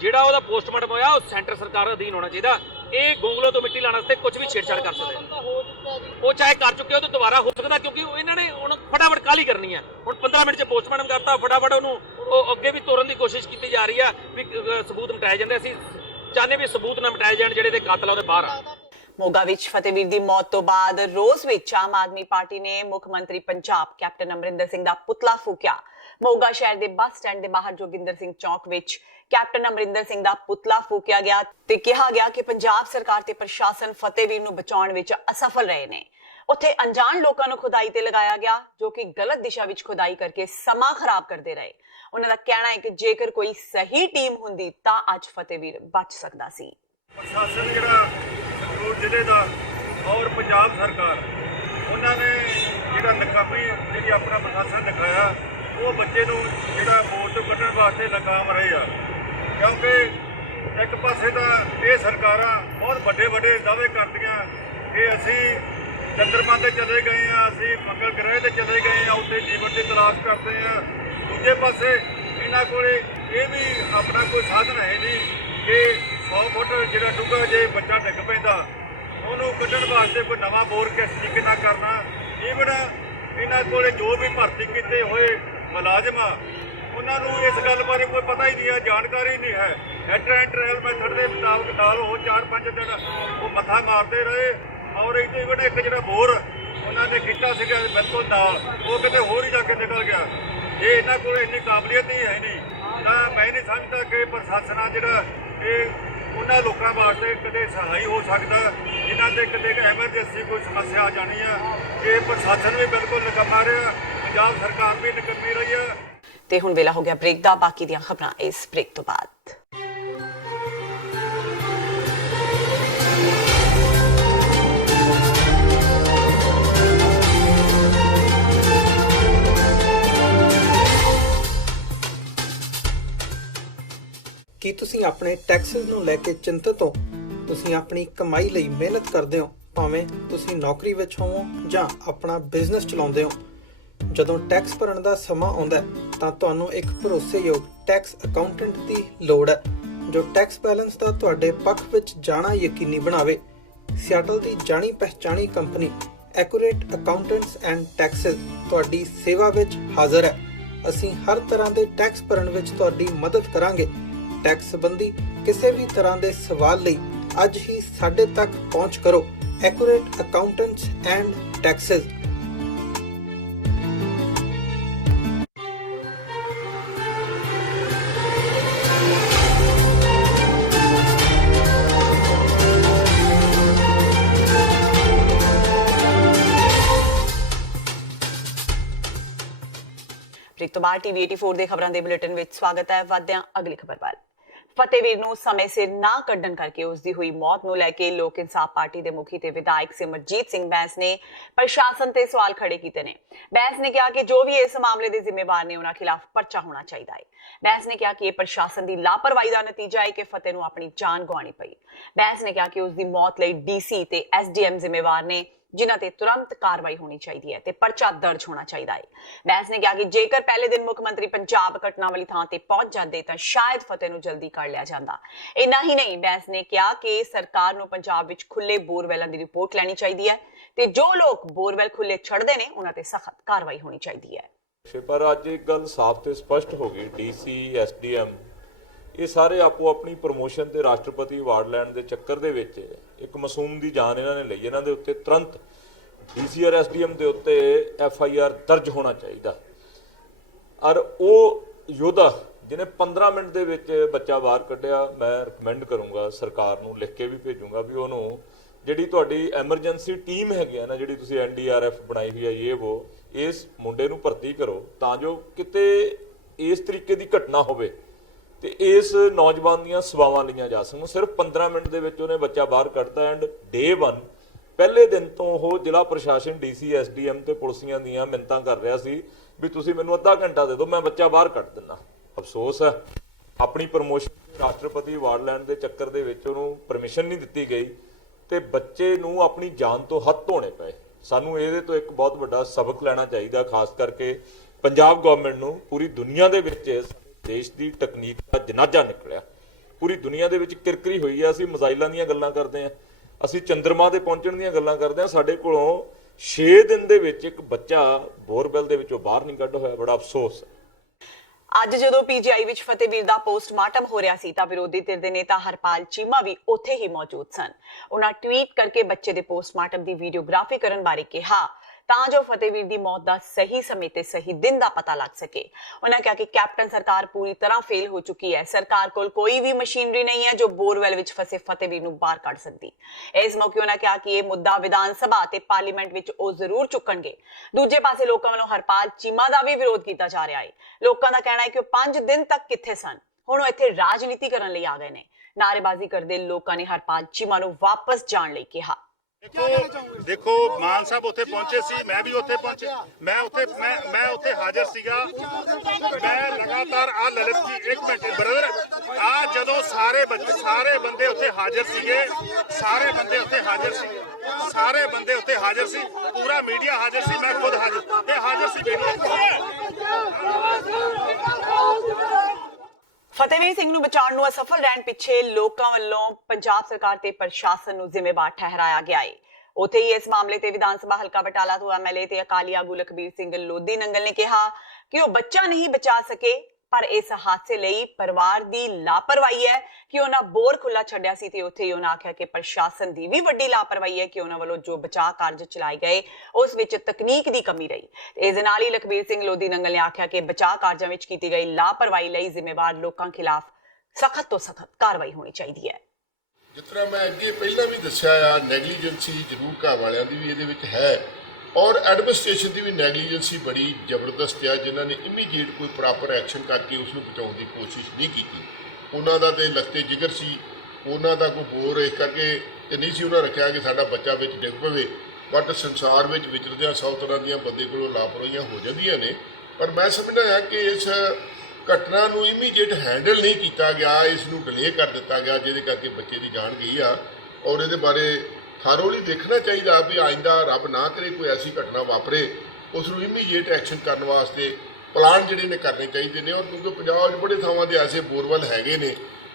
ਜਿਹੜਾ ਉਹਦਾ ਪੋਸਟਮਾਰਟਮ ਹੋਇਆ ਉਹ ਸੈਂਟਰ ਸਰਕਾਰ ਅਧੀਨ ਹੋਣਾ ਚਾਹੀਦਾ। ਇਹ ਗੋਂਗਲੋਂ ਤੋਂ ਮਿੱਟੀ ਲਾਉਣ ਵਾਸਤੇ ਕੁਝ ਵੀ ਛੇੜਛਾੜ ਕਰ ਸਕਦੇ, ਉਹ ਚਾਹੇ ਕਰ ਚੁੱਕੇ ਉਹ ਤਾਂ ਦੁਬਾਰਾ ਹੋ ਸਕਦਾ, ਕਿਉਂਕਿ ਇਹਨਾਂ ਨੇ ਹੁਣ ਫਟਾਫਟ ਕਾਹਲੀ ਕਰਨੀ ਆ। ਹੁਣ 15 ਮਿੰਟ 'ਚ ਪੋਸਟਮਾਰਟਮ ਕਰਤਾ, ਫਟਾਫਟ ਉਹਨੂੰ ਉਹ ਅੱਗੇ ਵੀ ਤੋਰਨ ਦੀ ਕੋਸ਼ਿਸ਼ ਕੀਤੀ ਜਾ ਰਹੀ ਆ ਵੀ ਸਬੂਤ ਮਿਟਾਏ ਜਾਂਦੇ। ਅਸੀਂ ਚਾਹੁੰਦੇ ਵੀ ਸਬੂਤ ਨਾ ਮਿਟਾਏ ਜਾਣ, ਜਿਹੜੇ ਦੇ ਕਾਤਲ ਆ ਉਹਦੇ ਬਾਹਰ ਆ। ਮੋਗਾ ਵਿੱਚ ਫਤਿਹਵੀਰ ਦੀ ਮੌਤ ਤੋਂ ਬਾਅਦ ਰੋਸ ਵਿੱਚ ਆਮ ਆਦਮੀ ਪਾਰਟੀ ਨੇ ਮੁੱਖ ਮੰਤਰੀ ਪੰਜਾਬ ਕੈਪਟਨ ਅਮਰਿੰਦਰ ਸਿੰਘ ਦਾ ਪੁਤਲਾ ਫੂਕਿਆ। ਮੋਗਾ ਸ਼ਹਿਰ ਦੇ ਬੱਸ ਸਟੈਂਡ ਦੇ ਬਾਹਰ ਜੋਗਿੰਦਰ ਸਿੰਘ ਚੌਕ ਵਿੱਚ ਕੈਪਟਨ ਅਮਰਿੰਦਰ ਸਿੰਘ ਦਾ ਪੁਤਲਾ ਫੂਕਿਆ ਗਿਆ ਤੇ ਕਿਹਾ ਗਿਆ ਕਿ ਪੰਜਾਬ ਸਰਕਾਰ ਤੇ ਪ੍ਰਸ਼ਾਸਨ ਫਤਿਹਵੀਰ ਨੂੰ ਬਚਾਉਣ ਵਿੱਚ ਅਸਫਲ ਰਹੇ ਨੇ। ਉੱਥੇ ਅਣਜਾਣ ਲੋਕਾਂ ਨੂੰ ਖੁਦਾਈ ਤੇ ਲਗਾਇਆ ਗਿਆ, ਜੋ ਕਿ ਗਲਤ ਦਿਸ਼ਾ ਵਿੱਚ ਖੁਦਾਈ ਕਰਕੇ ਸਮਾਂ ਖਰਾਬ ਕਰਦੇ ਰਹੇ। ਉਹਨਾਂ ਦਾ ਕਹਿਣਾ ਹੈ ਕਿ ਜੇਕਰ ਕੋਈ ਸਹੀ ਟੀਮ ਹੁੰਦੀ ਤਾਂ ਅੱਜ ਫਤਿਹਵੀਰ ਬਚ ਸਕਦਾ ਸੀ। ਪ੍ਰਸ਼ਾਸਨ ਜਿਹੜਾ ਸੰਗਰੂਰ ਜ਼ਿਲ੍ਹੇ ਦਾ ਔਰ ਪੰਜਾਬ ਸਰਕਾਰ, ਉਹਨਾਂ ਨੇ ਜਿਹੜਾ ਨਾਕਾਮੀ ਜਿਹੜੀ ਆਪਣਾ ਪ੍ਰਸ਼ਾਸਨ ਦਿਖਾਇਆ, ਉਹ ਬੱਚੇ ਨੂੰ ਜਿਹੜਾ ਮੌਤ ਤੋਂ ਕੱਢਣ ਵਾਸਤੇ ਨਾਕਾਮ ਰਹੇ ਆ। ਕਿਉਂਕਿ ਇੱਕ ਪਾਸੇ ਤਾਂ ਇਹ ਸਰਕਾਰਾਂ ਬਹੁਤ ਵੱਡੇ ਦਾਅਵੇ ਕਰਦੀਆਂ ਕਿ ਅਸੀਂ ਚੰਦਰਮਾ ਤੇ ਚਲੇ ਗਏ ਆ, ਅਸੀਂ ਮੰਗਲ ਗ੍ਰਹਿ ਤੇ ਚਲੇ ਗਏ ਆ, ਉੱਥੇ ਜੀਵਨ ਦੀ ਤਲਾਸ਼ ਕਰਦੇ ਆ। ਦੂਜੇ ਪਾਸੇ ਇਹਨਾਂ ਕੋਲੇ ਇਹ ਵੀ ਆਪਣਾ ਕੋਈ ਸਾਧਨ ਹੈ ਨਹੀਂ ਕਿ 100 ਫੁੱਟ ਜਿਹੜਾ ਡੂੰਘਾ ਜੇ ਬੱਚਾ ਡਿੱਗ ਪੈਂਦਾ, ਉਹਨੂੰ ਕੱਢਣ ਵਾਸਤੇ ਕੋਈ ਨਵਾਂ ਬੋਰ ਕਿਸ ਤਰੀਕੇ ਨਾਲ ਕਰਨਾ। ਈਵਨ ਇਹਨਾਂ ਕੋਲੇ ਜੋ ਵੀ ਭਰਤੀ ਕੀਤੇ ਹੋਏ ਮੁਲਾਜ਼ਮ ਆ, ਉਹਨਾਂ ਨੂੰ ਇਸ ਗੱਲ ਬਾਰੇ ਕੋਈ ਪਤਾ ਹੀ ਨਹੀਂ ਹੈ, ਜਾਣਕਾਰੀ ਨਹੀਂ ਹੈ। ਟ੍ਰਾਇਲ ਮੈਥਡ ਦੇ ਮੁਤਾਬਕ ਨਾਲ ਉਹ 4-5 ਦਿਨ ਉਹ ਮੱਥਾ ਮਾਰਦੇ ਰਹੇ। ਔਰ ਈਵਨ ਇੱਕ ਜਿਹੜਾ ਬੋਰ ਉਹਨਾਂ ਨੇ ਕੀਤਾ ਸੀਗਾ ਬਿਲਕੁਲ ਨਾਲ, ਉਹ ਕਿਤੇ ਹੋਰ ਹੀ ਜਾ ਕੇ ਨਿਕਲ ਗਿਆ। ਜੇ ਇਹਨਾਂ ਕੋਲ ਇੰਨੀ ਕਾਬਲੀਅਤ ਹੀ ਹੈ ਨਹੀਂ, ਤਾਂ ਮੈਂ ਨਹੀਂ ਸਮਝਦਾ ਕਿ ਪ੍ਰਸ਼ਾਸਨ ਆ ਜਿਹੜਾ ਇਹ ਉਹਨਾਂ ਲੋਕਾਂ ਵਾਸਤੇ ਕਦੇ ਸਹਾਈ ਹੋ ਸਕਦਾ ਜਿਨ੍ਹਾਂ ਦੇ ਕਦੇ ਐਮਰਜੈਂਸੀ ਕੋਈ ਸਮੱਸਿਆ ਆ ਜਾਣੀ ਆ। ਇਹ ਪ੍ਰਸ਼ਾਸਨ ਵੀ ਬਿਲਕੁਲ ਨਿਕੰਮਾ ਰਿਹਾ, ਪੰਜਾਬ ਸਰਕਾਰ ਵੀ ਨਿਕੰਮੀ ਰਹੀ ਆ। ਤੇ ਹੁਣ ਵੇਲਾ ਹੋ ਗਿਆ ਬ੍ਰੇਕ ਦਾ। ਬਾਕੀ ਦੀਆਂ ਖਬਰਾਂ ਇਸ ਬ੍ਰੇਕ ਤੋਂ ਬਾਅਦ। ਕੀ ਤੁਸੀਂ ਆਪਣੇ ਟੈਕਸਿਸ ਨੂੰ ਲੈ ਕੇ ਚਿੰਤਤ ਹੋ? ਤੁਸੀਂ ਆਪਣੀ ਕਮਾਈ ਲਈ ਮਿਹਨਤ ਕਰਦੇ ਹੋ, ਭਾਵੇਂ ਤੁਸੀਂ ਨੌਕਰੀ ਵਿੱਚ ਹੋਵੋ ਜਾਂ ਆਪਣਾ ਬਿਜ਼ਨਸ ਚਲਾਉਂਦੇ ਹੋ। ਜਦੋਂ ਟੈਕਸ ਭਰਨ ਦਾ ਸਮਾਂ ਆਉਂਦਾ ਤਾਂ ਤੁਹਾਨੂੰ ਇੱਕ ਭਰੋਸੇਯੋਗ ਟੈਕਸ ਅਕਾਊਂਟੈਂਟ ਦੀ ਲੋੜ ਹੈ, ਜੋ ਟੈਕਸ ਬੈਲੈਂਸ ਦਾ ਤੁਹਾਡੇ ਪੱਖ ਵਿੱਚ ਜਾਣਾ ਯਕੀਨੀ ਬਣਾਵੇ। ਸਿਆਟਲ ਦੀ ਜਾਣੀ ਪਛਾਣੀ company Accurate accountants and Taxes ਤੁਹਾਡੀ ਸੇਵਾ ਵਿੱਚ ਹਾਜ਼ਰ ਹੈ। ਅਸੀਂ ਹਰ ਤਰ੍ਹਾਂ ਦੇ ਟੈਕਸ ਭਰਨ ਵਿੱਚ ਤੁਹਾਡੀ ਮਦਦ ਕਰਾਂਗੇ। ਟੈਕਸ ਸੰਬੰਧੀ ਕਿਸੇ ਵੀ ਤਰ੍ਹਾਂ ਦੇ ਸਵਾਲ ਲਈ ਅੱਜ ਹੀ ਸਾਡੇ ਤੱਕ ਪਹੁੰਚ ਕਰੋ। Accurate accountants and taxes. Break ਤੋਂ ਬਾਅਦ ਟੀਵੀ 84 ਦੇ ਖਬਰਾਂ ਦੇ ਬੁਲੇਟਿਨ ਵਿੱਚ ਸਵਾਗਤ ਹੈ। ਵਧਦੇ ਹਾਂ ਅਗਲੀ ਖਬਰ ਵੱਲ। ਫਤਿਹਵੀਰ ਨੂੰ ਸਮੇਂ ਸਿਰ ਨਾ ਕੱਢਣ ਕਰਕੇ ਉਸ ਦੀ ਹੋਈ ਮੌਤ ਨੂੰ ਲੈ ਕੇ ਲੋਕ ਇਨਸਾਫ ਪਾਰਟੀ ਦੇ ਮੁਖੀ ਤੇ ਵਿਧਾਇਕ ਸਿਮਰਜੀਤ ਸਿੰਘ ਬੈਂਸ ਨੇ ਪ੍ਰਸ਼ਾਸਨ ਤੇ ਸਵਾਲ ਖੜੇ ਕੀਤੇ ਨੇ। ਬੈਂਸ ਨੇ ਕਿਹਾ ਕਿ ਜੋ ਵੀ ਇਸ ਮਾਮਲੇ ਦੇ ਜ਼ਿੰਮੇਵਾਰ ਨੇ ਉਹਨਾਂ ਖਿਲਾਫ ਪਰਚਾ ਹੋਣਾ ਚਾਹੀਦਾ ਹੈ। ਬੈਂਸ ਨੇ ਕਿਹਾ ਕਿ ਇਹ ਪ੍ਰਸ਼ਾਸਨ ਦੀ ਲਾਪਰਵਾਹੀ ਦਾ ਨਤੀਜਾ ਹੈ ਕਿ ਫਤਿਹ ਨੂੰ ਆਪਣੀ ਜਾਨ ਗਵਾਉਣੀ ਪਈ। ਬੈਂਸ ਨੇ ਕਿਹਾ ਕਿ ਉਸ ਦੀ ਮੌਤ ਲਈ ਡੀਸੀ ਤੇ ਐਸਡੀਐਮ ਜ਼ਿੰਮੇਵਾਰ ਨੇ, ਜਿਨ੍ਹਾਂ ਤੇ ਤੁਰੰਤ ਕਾਰਵਾਈ ਹੋਣੀ ਚਾਹੀਦੀ ਹੈ ਤੇ ਪਰਚਾ ਦਰਜ ਹੋਣਾ ਚਾਹੀਦਾ ਹੈ। ਬੈਂਸ ਨੇ ਕਿਹਾ ਕਿ ਜੇਕਰ ਪਹਿਲੇ ਦਿਨ ਮੁੱਖ ਮੰਤਰੀ ਪੰਜਾਬ ਘਟਨਾ ਵਾਲੀ ਥਾਂ ਤੇ ਪਹੁੰਚ ਜਾਂਦੇ ਤਾਂ ਸ਼ਾਇਦ ਫਤਿਹ ਨੂੰ ਜਲਦੀ ਕਰ ਲਿਆ ਜਾਂਦਾ। ਇੰਨਾ ਹੀ ਨਹੀਂ, ਬੈਂਸ ਨੇ ਕਿਹਾ ਕਿ ਸਰਕਾਰ ਨੂੰ ਪੰਜਾਬ ਵਿੱਚ ਖੁੱਲੇ ਬੋਰਵੈਲਾਂ ਦੀ ਰਿਪੋਰਟ ਲੈਣੀ ਚਾਹੀਦੀ ਹੈ ਤੇ ਜੋ ਲੋਕ ਬੋਰਵੈਲ ਖੁੱਲੇ ਛੱਡਦੇ ਨੇ ਉਹਨਾਂ ਤੇ ਸਖਤ ਕਾਰਵਾਈ ਹੋਣੀ ਚਾਹੀਦੀ ਹੈ। ਪਰ ਅੱਜ ਇੱਕ ਗੱਲ ਸਾਫ਼ ਤੇ ਸਪਸ਼ਟ ਹੋ ਗਈ, ਡੀਸੀ ਐਸਡੀਐਮ ਇਹ ਸਾਰੇ ਆਪੋ ਆਪਣੀ ਪ੍ਰਮੋਸ਼ਨ ਤੇ ਰਾਸ਼ਟਰਪਤੀ ਅਵਾਰਡ ਲੈਣ ਦੇ ਚੱਕਰ ਦੇ ਵਿੱਚ ਇੱਕ ਮਾਸੂਮ ਦੀ ਜਾਨ ਇਹਨਾਂ ਨੇ ਲਈ। ਇਹਨਾਂ ਦੇ ਉੱਤੇ ਤੁਰੰਤ ਡੀਸੀ ਔਰ ਐਸਡੀਐਮ ਦੇ ਉੱਤੇ ਐਫਆਈਆਰ ਦਰਜ ਹੋਣਾ ਚਾਹੀਦਾ। ਔਰ ਉਹ ਯੋਧਾ ਜਿਹਨੇ 15 ਮਿੰਟ ਦੇ ਵਿੱਚ ਬੱਚਾ ਬਾਹਰ ਕੱਢਿਆ, ਮੈਂ ਰਿਕਮੈਂਡ ਕਰੂੰਗਾ ਸਰਕਾਰ ਨੂੰ, ਲਿਖ ਕੇ ਵੀ ਭੇਜੂੰਗਾ ਵੀ ਉਹਨੂੰ ਜਿਹੜੀ ਤੁਹਾਡੀ ਐਮਰਜੈਂਸੀ ਟੀਮ ਹੈਗੀ ਆ ਨਾ, ਜਿਹੜੀ ਤੁਸੀਂ ਐਨਡੀਆਰਐਫ ਬਣਾਈ ਹੋਈ ਹੈ, ਇਸ ਮੁੰਡੇ ਨੂੰ ਭਰਤੀ ਕਰੋ ਤਾਂ ਜੋ ਕਿਤੇ ਇਸ ਤਰੀਕੇ ਦੀ ਘਟਨਾ ਹੋਵੇ ਤੇ ਇਸ ਨੌਜਵਾਨ ਦੀਆਂ ਸੇਵਾਵਾਂ ਲਈਆਂ ਜਾ ਸਕਣ। ਸਿਰਫ 15 ਮਿੰਟ ਦੇ ਵਿੱਚ ਉਹਨੇ ਬੱਚਾ ਬਾਹਰ ਕੱਢਤਾ ਐਂਡ ਡੇ 1 ਪਹਿਲੇ ਦਿਨ ਤੋਂ ਉਹ ਜ਼ਿਲ੍ਹਾ ਪ੍ਰਸ਼ਾਸਨ ਡੀਸੀ ਐਸਡੀਐਮ ਤੇ ਪੁਲਿਸੀਆਂ ਦੀਆਂ ਮਿੰਨਤਾਂ ਕਰ ਰਿਹਾ ਸੀ ਵੀ ਤੁਸੀਂ ਮੈਨੂੰ ਅੱਧਾ ਘੰਟਾ ਦੇ ਦਿਓ, ਮੈਂ ਬੱਚਾ ਬਾਹਰ ਕੱਢ ਦਿੰਦਾ। ਅਫਸੋਸ ਹੈ ਆਪਣੀ ਪ੍ਰਮੋਸ਼ਨ ਰਾਸ਼ਟਰਪਤੀ ਅਵਾਰਡ ਲੈਣ ਦੇ ਚੱਕਰ ਦੇ ਵਿੱਚ ਉਹਨੂੰ ਪਰਮਿਸ਼ਨ ਨਹੀਂ ਦਿੱਤੀ ਗਈ ਤੇ ਬੱਚੇ ਨੂੰ ਆਪਣੀ ਜਾਨ ਤੋਂ ਹੱਥ ਧੋਣੇ ਪਏ। ਸਾਨੂੰ ਇਹਦੇ ਤੋਂ ਇੱਕ ਬਹੁਤ ਵੱਡਾ ਸਬਕ ਲੈਣਾ ਚਾਹੀਦਾ, ਖਾਸ ਕਰਕੇ ਪੰਜਾਬ ਗਵਰਨਮੈਂਟ ਨੂੰ। ਪੂਰੀ ਦੁਨੀਆ ਦੇ ਵਿੱਚ ਦੇਸ਼ ਦੀ ਟੈਕਨੀਕ ਦਾ ਜਨਾਜ਼ਾ ਨਿਕਲਿਆ, ਪੂਰੀ ਦੁਨੀਆ ਦੇ ਵਿੱਚ ਕਿਰਕਰੀ ਹੋਈ ਹੈ। ਅਸੀਂ ਮਿਜ਼ਾਈਲਾਂ ਦੀਆਂ ਗੱਲਾਂ ਕਰਦੇ ਹਾਂ, ਅਸੀਂ ਚੰਦਰਮਾ ਦੇ ਪਹੁੰਚਣ ਦੀਆਂ ਗੱਲਾਂ ਕਰਦੇ ਹਾਂ, ਸਾਡੇ ਕੋਲੋਂ 6 ਦਿਨ ਦੇ ਵਿੱਚ ਇੱਕ ਬੱਚਾ ਬੋਰਵੈਲ ਦੇ ਵਿੱਚੋਂ ਬਾਹਰ ਨਹੀਂ ਕੱਢ ਹੋਇਆ। ਬੜਾ ਅਫਸੋਸ ਹੈ। ਅੱਜ ਜਦੋਂ ਪੀਜੀਆਈ ਵਿੱਚ ਫਤਿਹਵੀਰ ਦਾ ਪੋਸਟਮਾਰਟਮ ਹੋ ਰਿਹਾ ਸੀ ਤਾਂ ਵਿਰੋਧੀ ਧਿਰ ਦੇ ਨੇਤਾ ਹਰਪਾਲ ਚੀਮਾ ਵੀ ਉੱਥੇ ਹੀ ਮੌਜੂਦ ਸਨ। ਉਹਨਾਂ ਟਵੀਟ ਕਰਕੇ ਬੱਚੇ ਦੇ ਪੋਸਟਮਾਰਟਮ ਦੀ ਵੀਡੀਓਗ੍ਰਾਫੀ ਕਰਨ ਬਾਰੇ ਕਿਹਾ ਤਾਂ ਜੋ ਫਤਿਹਵੀਰ ਦੀ ਮੌਤ ਦਾ ਸਹੀ ਸਮੇਂ ਤੇ ਸਹੀ ਦਿਨ ਦਾ ਪਤਾ ਲੱਗ ਸਕੇ। ਉਹਨਾਂ ਕਿਹਾ ਕਿ ਕੈਪਟਨ ਸਰਕਾਰ ਪੂਰੀ ਤਰ੍ਹਾਂ ਫੇਲ ਹੋ ਚੁੱਕੀ ਹੈ। ਸਰਕਾਰ ਕੋਲ ਕੋਈ ਵੀ ਮਸ਼ੀਨਰੀ ਨਹੀਂ ਹੈ ਜੋ ਬੋਰਵੈਲ ਵਿੱਚ ਫਸੇ ਫਤਿਹਵੀਰ ਨੂੰ ਬਾਹਰ ਕੱਢ ਸਕਦੀ। ਇਸ ਮੌਕੇ ਉਹਨਾਂ ਕਿਹਾ ਕਿ ਇਹ ਮੁੱਦਾ ਵਿਧਾਨ ਸਭਾ ਤੇ ਪਾਰਲੀਮੈਂਟ ਵਿੱਚ ਉਹ ਜ਼ਰੂਰ ਚੁੱਕਣਗੇ। ਦੂਜੇ ਪਾਸੇ ਲੋਕਾਂ ਵੱਲੋਂ ਹਰਪਾਲ ਚੀਮਾ ਦਾ ਵੀ ਵਿਰੋਧ ਕੀਤਾ ਜਾ ਰਿਹਾ ਹੈ। ਲੋਕਾਂ ਦਾ ਕਹਿਣਾ ਹੈ ਕਿ ਉਹ 5 ਦਿਨ ਤੱਕ ਕਿੱਥੇ ਸਨ, ਹੁਣ ਉਹ ਇੱਥੇ ਰਾਜਨੀਤੀ ਕਰਨ ਲਈ ਆ ਗਏ ਨੇ। ਨਾਅਰੇਬਾਜ਼ੀ ਕਰਦੇ ਲੋਕਾਂ ਨੇ ਹਰਪਾਲ ਚੀਮਾ ਨੂੰ ਵਾਪਸ ਜਾਣ ਲਈ ਕਿਹਾ। ਦੇਖੋ ਮਾਨ ਸਾਹਿਬ ਉੱਥੇ ਪਹੁੰਚੇ ਸੀ, ਮੈਂ ਵੀ ਉੱਥੇ ਪਹੁੰਚਿਆ, ਮੈਂ ਉੱਥੇ ਹਾਜ਼ਰ ਸੀਗਾ। ਮੈਂ ਲਗਾਤਾਰ ਆ ਲਲਿਤ ਜੀ ਇੱਕ ਮਿੰਟ ਬ੍ਰਦਰ, ਆ ਜਦੋਂ ਸਾਰੇ ਬੰਦੇ ਉੱਥੇ ਹਾਜ਼ਰ ਸੀਗੇ, ਸਾਰੇ ਬੰਦੇ ਉੱਥੇ ਹਾਜ਼ਰ ਸੀ, ਪੂਰਾ ਮੀਡੀਆ ਹਾਜ਼ਰ ਸੀ, ਮੈਂ ਖੁਦ ਹਾਜ਼ਰ ਸੀ। ਫਤਿਹਵੀਰ ਸਿੰਘ ਨੂੰ ਬਚਾਉਣ ਨੂੰ ਅਸਫਲ ਰਹਿਣ ਪਿੱਛੇ ਲੋਕਾਂ ਵੱਲੋਂ ਪੰਜਾਬ ਸਰਕਾਰ ਤੇ ਪ੍ਰਸ਼ਾਸਨ ਨੂੰ ਜ਼ਿੰਮੇਵਾਰ ਠਹਿਰਾਇਆ ਗਿਆ ਹੈ। ਉੱਥੇ ਹੀ ਇਸ ਮਾਮਲੇ ਤੇ ਵਿਧਾਨ ਸਭਾ ਹਲਕਾ ਬਟਾਲਾ ਤੋਂ ਐਮਐਲਏ ਤੇ ਅਕਾਲੀ ਆਗੂ ਲਖਬੀਰ ਸਿੰਘ ਲੋਧੀ ਨੰਗਲ ਨੇ ਕਿਹਾ ਕਿ ਉਹ ਬੱਚਾ ਨਹੀਂ ਬਚਾ ਸਕੇ, ਪਰ ਇਸ ਹਾਦਸੇ ਲਈ ਪਰਿਵਾਰ ਦੀ ਲਾਪਰਵਾਹੀ ਹੈ ਕਿ ਉਹਨਾਂ ਬੋਰ ਖੁੱਲਾ ਛੱਡਿਆ ਸੀ। ਤੇ ਉੱਥੇ ਹੀ ਉਹਨਾਂ ਆਖਿਆ ਕਿ ਪ੍ਰਸ਼ਾਸਨ ਦੀ ਵੀ ਵੱਡੀ ਲਾਪਰਵਾਹੀ ਹੈ ਕਿ ਉਹਨਾਂ ਵੱਲੋਂ ਜੋ ਬਚਾਅ ਕਾਰਜ ਚਲਾਏ ਗਏ ਉਸ ਵਿੱਚ ਤਕਨੀਕ ਦੀ ਕਮੀ ਰਹੀ। ਇਸ ਦੇ ਨਾਲ ਹੀ ਲਖਬੀਰ ਸਿੰਘ ਲੋਧੀ ਨੰਗਲ ਨੇ ਆਖਿਆ ਕਿ ਬਚਾਅ ਕਾਰਜਾਂ ਵਿੱਚ ਕੀਤੀ ਗਈ ਲਾਪਰਵਾਹੀ ਲਈ ਜ਼ਿੰਮੇਵਾਰ ਲੋਕਾਂ ਖਿਲਾਫ ਸਖਤ ਤੋਂ ਸਖਤ ਕਾਰਵਾਈ ਹੋਣੀ ਚਾਹੀਦੀ ਹੈ। ਜਿਸ ਤਰ੍ਹਾਂ ਮੈਂ ਅੱਗੇ ਪਹਿਲਾਂ ਵੀ ਦੱਸਿਆ ਆ, ਨੈਗਲੀਜੈਂਸੀ ਜ਼ਰੂਰ ਘਰ ਵਾਲਿਆਂ ਦੀ ਵੀ ਇਹਦੇ ਵਿੱਚ ਹੈ ਔਰ ਐਡਮਿਨਿਸਟ੍ਰੇਸ਼ਨ ਦੀ ਵੀ ਨੈਗਲੀਜੈਂਸੀ ਬੜੀ ਜ਼ਬਰਦਸਤ ਆ, ਜਿਨ੍ਹਾਂ ਨੇ ਇਮੀਡੀਏਟ ਕੋਈ ਪ੍ਰੋਪਰ ਐਕਸ਼ਨ ਕਰਕੇ ਉਸ ਨੂੰ ਬਚਾਉਣ ਦੀ ਕੋਸ਼ਿਸ਼ ਨਹੀਂ ਕੀਤੀ। ਉਹਨਾਂ ਦਾ ਤੇ ਲਖਤੇ ਜਿਗਰ ਸੀ, ਉਹਨਾਂ ਦਾ ਕੋਈ ਬੋਰ ਇਸ ਕਰਕੇ ਤੇ ਨਹੀਂ ਸੀ ਉਹਨਾਂ ਰੱਖਿਆ ਕਿ ਸਾਡਾ ਬੱਚਾ ਵਿੱਚ ਡਿੱਗ ਪਵੇ। ਬਟ ਸੰਸਾਰ ਵਿੱਚ ਵਿਚਰਦਿਆਂ 100 ਤਰ੍ਹਾਂ ਦੀਆਂ ਬੰਦੇ ਕੋਲੋਂ ਲਾਪਰਵਾਹੀਆਂ ਹੋ ਜਾਂਦੀਆਂ ਨੇ, ਪਰ ਮੈਂ ਸਮਝਦਾ ਹਾਂ ਕਿ ਇਸ ਘਟਨਾ ਨੂੰ ਇਮੀਡੀਏਟ ਹੈਂਡਲ ਨਹੀਂ ਕੀਤਾ ਗਿਆ, ਇਸ ਨੂੰ ਡਿਲੇ ਕਰ ਦਿੱਤਾ ਗਿਆ, ਜਿਹਦੇ ਕਰਕੇ ਬੱਚੇ ਦੀ ਜਾਨ ਗਈ ਆ। ਔਰ ਇਹਦੇ ਬਾਰੇ ਥਾਰੋਲੀ ਦੇਖਣਾ ਚਾਹੀਦਾ ਵੀ ਆਇੰਦਾ ਰੱਬ ਨਾ ਕਰੇ ਕੋਈ ਐਸੀ ਘਟਨਾ ਵਾਪਰੇ, ਉਸ ਨੂੰ ਇਮੀਡੀਏਟ ਐਕਸ਼ਨ ਕਰਨ ਵਾਸਤੇ ਪਲਾਨ ਜਿਹੜੇ ਨੇ ਕਰਨੇ ਚਾਹੀਦੇ ਨੇ। ਔਰ ਕਿਉਂਕਿ ਪੰਜਾਬ 'ਚ ਬੜੇ ਥਾਵਾਂ 'ਤੇ ਐਸੇ ਬੋਰਵੈਲ ਹੈਗੇ ਨੇ,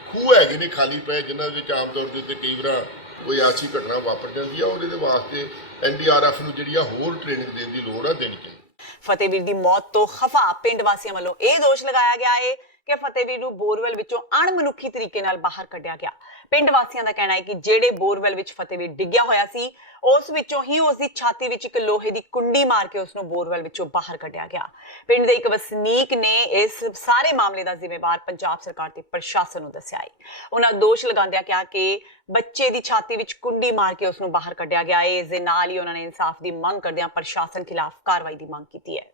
ਖੂਹ ਹੈਗੇ ਨੇ ਖਾਲੀ ਪਏ, ਜਿਨ੍ਹਾਂ ਵਿੱਚ ਆਮ ਤੌਰ ਦੇ ਉੱਤੇ ਕਈ ਵਾਰ ਕੋਈ ਐਸੀ ਘਟਨਾ ਵਾਪਰ ਜਾਂਦੀ ਆ। ਔਰ ਇਹਦੇ ਵਾਸਤੇ ਐਨਡੀਆਰਐਫ ਨੂੰ ਜਿਹੜੀ ਆ ਹੋਰ ਟ੍ਰੇਨਿੰਗ ਦੇਣ ਦੀ ਲੋੜ ਆ, ਦੇਣੀ ਚਾਹੀਦੀ। ਫਤਿਹਵੀਰ ਦੀ ਮੌਤ ਤੋਂ ਖਫਾ ਪਿੰਡ ਵਾਸੀਆਂ ਵੱਲੋਂ ਇਹ ਦੋਸ਼ ਲਗਾਇਆ ਗਿਆ ਹੈ ਕਿ ਫਤਿਹਵੀਰ ਨੂੰ ਬੋਰਵੈਲ ਵਿੱਚੋਂ ਅਣਮਨੁੱਖੀ ਤਰੀਕੇ ਨਾਲ ਬਾਹਰ ਕੱਢਿਆ ਗਿਆ। ਪਿੰਡ ਵਾਸੀਆਂ ਦਾ ਕਹਿਣਾ ਹੈ ਕਿ ਜਿਹੜੇ ਬੋਰਵੈਲ ਵਿੱਚ ਫਤਿਹਵੀਰ ਡਿੱਗਿਆ ਹੋਇਆ ਸੀ ਉਸ ਵਿੱਚੋਂ ਹੀ ਉਸ ਦੀ ਛਾਤੀ ਵਿੱਚ ਇੱਕ ਲੋਹੇ ਦੀ ਕੁੰਡੀ ਮਾਰ ਕੇ ਉਸ ਨੂੰ ਬੋਰਵੈਲ ਵਿੱਚੋਂ ਬਾਹਰ ਕੱਢਿਆ ਗਿਆ। ਪਿੰਡ ਦੇ ਇੱਕ ਵਸਨੀਕ ਨੇ ਇਸ ਸਾਰੇ ਮਾਮਲੇ ਦਾ ਜ਼ਿੰਮੇਵਾਰ ਪੰਜਾਬ ਸਰਕਾਰ ਤੇ ਪ੍ਰਸ਼ਾਸਨ ਨੂੰ ਦੱਸਿਆ ਹੈ। ਉਹਨਾਂ ਦੋਸ਼ ਲਗਾਉਂਦਿਆਂ ਕਿਹਾ ਕਿ ਬੱਚੇ ਦੀ ਛਾਤੀ ਵਿੱਚ ਕੁੰਡੀ ਮਾਰ ਕੇ ਉਸ ਨੂੰ ਬਾਹਰ ਕੱਢਿਆ ਗਿਆ ਹੈ। ਇਸ ਦੇ ਨਾਲ ਹੀ ਉਹਨਾਂ ਨੇ ਇਨਸਾਫ ਦੀ ਮੰਗ ਕਰਦਿਆਂ ਪ੍ਰਸ਼ਾਸਨ ਖਿਲਾਫ ਕਾਰਵਾਈ ਦੀ ਮੰਗ ਕੀਤੀ ਹੈ।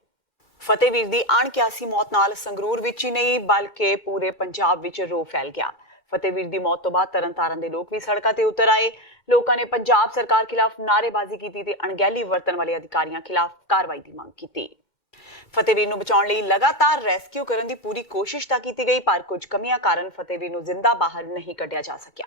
ਫਤਿਹਵੀਰ ਦੀ ਅਣਕਿਆਸੀ ਮੌਤ ਨਾਲ ਸੰਗਰੂਰ ਵਿੱਚ ਹੀ ਨਹੀਂ ਬਲਕਿ ਪੂਰੇ ਪੰਜਾਬ ਵਿੱਚ ਰੋਹ ਫੈਲ ਗਿਆ। ਫਤਿਹਵੀਰ ਦੀ ਮੌਤ ਤੋਂ ਬਾਅਦ ਤਰਨਤਾਰਨ ਦੇ ਲੋਕ ਵੀ ਸੜਕਾਂ ਤੇ ਉਤਰ ਆਏ। ਲੋਕਾਂ ਨੇ ਪੰਜਾਬ ਸਰਕਾਰ ਖਿਲਾਫ ਨਾਅਰੇਬਾਜ਼ੀ ਕੀਤੀ ਤੇ ਅਣਗਹਿਲੀ ਵਰਤਣ ਵਾਲੇ ਅਧਿਕਾਰੀਆਂ ਖਿਲਾਫ ਕਾਰਵਾਈ ਦੀ ਮੰਗ ਕੀਤੀ। ਫਤਿਹਵੀਰ ਨੂੰ ਬਚਾਉਣ ਲਈ ਲਗਾਤਾਰ ਰੈਸਕਿਊ ਕਰਨ ਦੀ ਪੂਰੀ ਕੋਸ਼ਿਸ਼ ਤਾਂ ਕੀਤੀ ਗਈ, ਪਰ ਕੁਝ ਕਮੀਆਂ ਕਾਰਨ ਫਤਿਹਵੀਰ ਨੂੰ ਜ਼ਿੰਦਾ ਬਾਹਰ ਨਹੀਂ ਕੱਢਿਆ ਜਾ ਸਕਿਆ।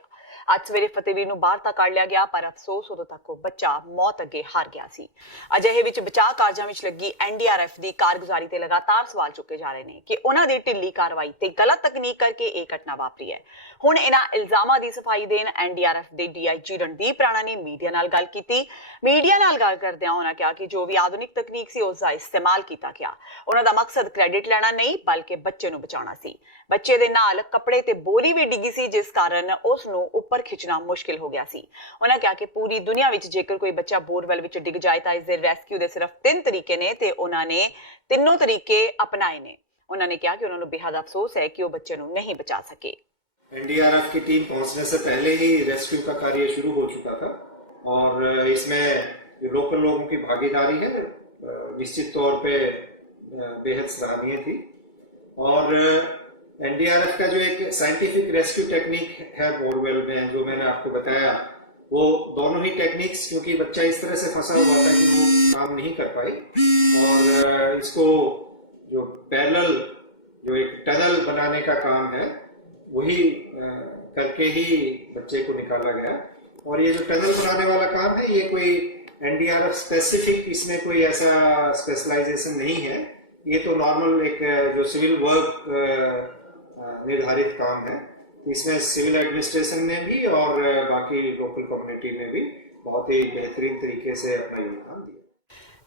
ਅੱਜ ਸਵੇਰੇ ਫਤਿਹਵੀਰ ਨੂੰ ਬਾਹਰ ਤਾਂ ਕੱਢ ਲਿਆ ਗਿਆ, ਪਰ ਅਫਸੋਸ ਉਦੋਂ ਤੱਕ ਉਹ ਬੱਚਾ ਮੌਤ ਅੱਗੇ ਹਾਰ ਗਿਆ ਸੀ। ਅਜਿਹੇ ਵਿੱਚ ਬਚਾਅ ਕਾਰਜਾਂ ਵਿੱਚ ਲੱਗੀ NDRF ਦੀ ਕਾਰਗੁਜ਼ਾਰੀ ਤੇ ਲਗਾਤਾਰ ਸਵਾਲ ਚੁੱਕੇ ਜਾ ਰਹੇ ਨੇ ਕਿ ਉਹਨਾਂ ਦੀ ਢਿੱਲੀ ਕਾਰਵਾਈ ਤੇ ਗਲਤ ਤਕਨੀਕ ਕਰਕੇ ਇਹ ਘਟਨਾ ਵਾਪਰੀ ਹੈ। ਹੁਣ ਇਹਨਾਂ ਇਲਜ਼ਾਮਾਂ ਦੀ ਸਫਾਈ ਦੇਣ NDRF ਦੇ DIG ਰਣਦੀਪ ਰਾਣਾ ਨੇ ਮੀਡੀਆ ਨਾਲ ਗੱਲ ਕੀਤੀ। ਮੀਡੀਆ ਨਾਲ ਗੱਲ ਕਰਦਿਆਂ ਉਹਨਾਂ ਕਿਹਾ ਕਿ ਜੋ ਵੀ ਆਧੁਨਿਕ ਤਕਨੀਕ ਸੀ ਉਸ ਦਾ ਇਸਤੇਮਾਲ ਕੀਤਾ ਗਿਆ। ਉਹਨਾਂ ਦਾ ਮਕਸਦ ਕ੍ਰੈਡਿਟ ਲੈਣਾ ਨਹੀਂ ਬਲਕਿ ਬੱਚੇ ਨੂੰ ਬਚਾਉਣਾ ਸੀ। ਬੱਚੇ ਦੇ ਨਾਲ ਕੱਪੜੇ ਤੇ ਬੋਰੀ ਵੀ ਡਿੱਗੀ ਸੀ, ਜਿਸ ਕਾਰਨ ਉਸ ਨੂੰ ਉੱਪਰ ਖਿੱਚਣਾ ਮੁਸ਼ਕਿਲ ਹੋ ਗਿਆ ਸੀ। ਉਹਨਾਂ ਕਿਹਾ ਕਿ ਪੂਰੀ ਦੁਨੀਆ ਵਿੱਚ ਜੇਕਰ ਕੋਈ ਬੱਚਾ ਬੋਰਵੈਲ ਵਿੱਚ ਡਿੱਗ ਜਾਏ ਤਾਂ ਇਸ ਦੇ ਰੈਸਕਿਊ ਦੇ ਸਿਰਫ 3 ਤਰੀਕੇ ਨੇ ਤੇ ਉਹਨਾਂ ਨੇ ਤਿੰਨੋਂ ਤਰੀਕੇ ਅਪਣਾਏ ਨੇ। ਉਹਨਾਂ ਨੇ कहा कि उन्होंने बेहद अफसोस है कि वो बच्चे को नहीं बचा सके। NDRF की टीम पहुंचने से पहले ही रेस्क्यू का कार्य शुरू हो चुका था और इसमें लोकल लोगों की भागीदारी है निश्चित तौर पे बेहद सराहनीय थी। और NDRF का जो एक साइंटिफिक रेस्क्यू टेक्निक है बोरवेल में, जो मैंने आपको बताया, वो दोनों ही टेक्निक्स, क्योंकि बच्चा इस तरह से फंसा हुआ था कि वो काम नहीं कर पाई और इसको जो पैरेलल जो एक टनल बनाने का काम है वही करके ही बच्चे को निकाला गया। और ये जो टनल बनाने वाला काम है ये कोई NDRF स्पेसिफिक, इसमें कोई ऐसा स्पेशलाइजेशन नहीं है। ये तो नॉर्मल एक जो सिविल वर्क निर्धारित काम है। इसमें सिविल एडमिनिस्ट्रेशन ने भी और बाकी लोकल कम्युनिटी ने भी बहुत ही बेहतरीन तरीके से अपना योगदान दिया।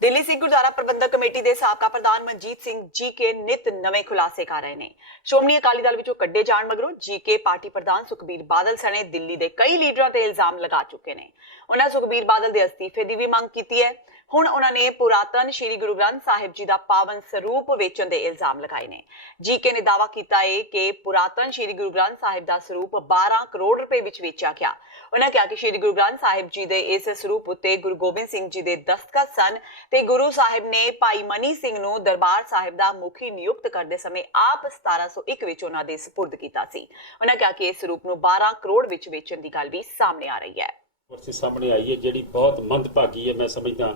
ਦਿੱਲੀ ਸਿੱਖ ਗੁਰਦੁਆਰਾ ਪ੍ਰਬੰਧਕ ਕਮੇਟੀ ਦੇ ਸਾਬਕਾ ਪ੍ਰਧਾਨ ਮਨਜੀਤ ਸਿੰਘ GK ਨਿਤ ਨਵੇਂ ਖੁਲਾਸੇ ਕਰ ਰਹੇ ਨੇ। ਸ਼੍ਰੋਮਣੀ ਅਕਾਲੀ ਦਲ ਵਿੱਚੋਂ ਕੱਢੇ ਜਾਣ ਮਗਰੋਂ GK ਪਾਰਟੀ ਪ੍ਰਧਾਨ ਸੁਖਬੀਰ ਬਾਦਲ ਸਣੇ ਦਿੱਲੀ ਦੇ ਕਈ ਲੀਡਰਾਂ ਤੇ ਇਲਜ਼ਾਮ ਲਗਾ ਚੁੱਕੇ ਨੇ। ਉਹਨਾਂ ਸੁਖਬੀਰ ਬਾਦਲ ਦੇ ਅਸਤੀਫੇ ਦੀ ਵੀ ਮੰਗ ਕੀਤੀ ਹੈ। ਹੁਣ ਉਹਨਾਂ ਨੇ ਪੁਰਾਤਨ ਸ਼੍ਰੀ ਗੁਰੂ ਗ੍ਰੰਥ ਸਾਹਿਬ ਜੀ ਦਾ ਪਾਵਨ ਸਰੂਪ ਵੇਚਣ ਦੇ ਇਲਜ਼ਾਮ ਲਗਾਏ ਨੇ। GK ਨੇ ਦਾਅਵਾ ਕੀਤਾ ਹੈ ਕਿ ਪੁਰਾਤਨ ਸ਼੍ਰੀ ਗੁਰੂ ਗ੍ਰੰਥ ਸਾਹਿਬ ਦਾ ਸਰੂਪ 12 ਕਰੋੜ ਰੁਪਏ ਵਿੱਚ ਵੇਚਿਆ ਗਿਆ। ਉਹਨਾਂ ਕਿਹਾ ਕਿ ਸ਼੍ਰੀ ਗੁਰੂ ਗ੍ਰੰਥ ਸਾਹਿਬ ਜੀ ਦੇ ਇਸ ਸਰੂਪ ਉੱਤੇ ਗੁਰੂ ਗੋਬਿੰਦ ਸਿੰਘ ਜੀ ਦੇ ਦਸਤਖਤ ਸਨ ਤੇ ਗੁਰੂ ਸਾਹਿਬ ਨੇ ਭਾਈ ਮਨੀ ਸਿੰਘ ਨੂੰ ਦਰਬਾਰ ਸਾਹਿਬ ਦਾ ਮੁਖੀ ਨਿਯੁਕਤ ਕਰਦੇ ਸਮੇਂ ਆਪ 1701 ਵਿੱਚ ਉਹਨਾਂ ਦੇ ਸਪੁਰਦ ਕੀਤਾ ਸੀ। ਉਹਨਾਂ ਕਿਹਾ ਕਿ ਇਸ ਸਰੂਪ ਨੂੰ 12 ਕਰੋੜ ਵਿੱਚ ਵੇਚਣ ਦੀ ਗੱਲ ਵੀ ਸਾਹਮਣੇ ਆ ਰਹੀ ਹੈ। ਸਾਹਮਣੇ ਆਈ ਹੈ ਜਿਹੜੀ ਬਹੁਤ ਮੰਦਭਾਗੀ ਹੈ। ਮੈਂ ਸਮਝਦਾ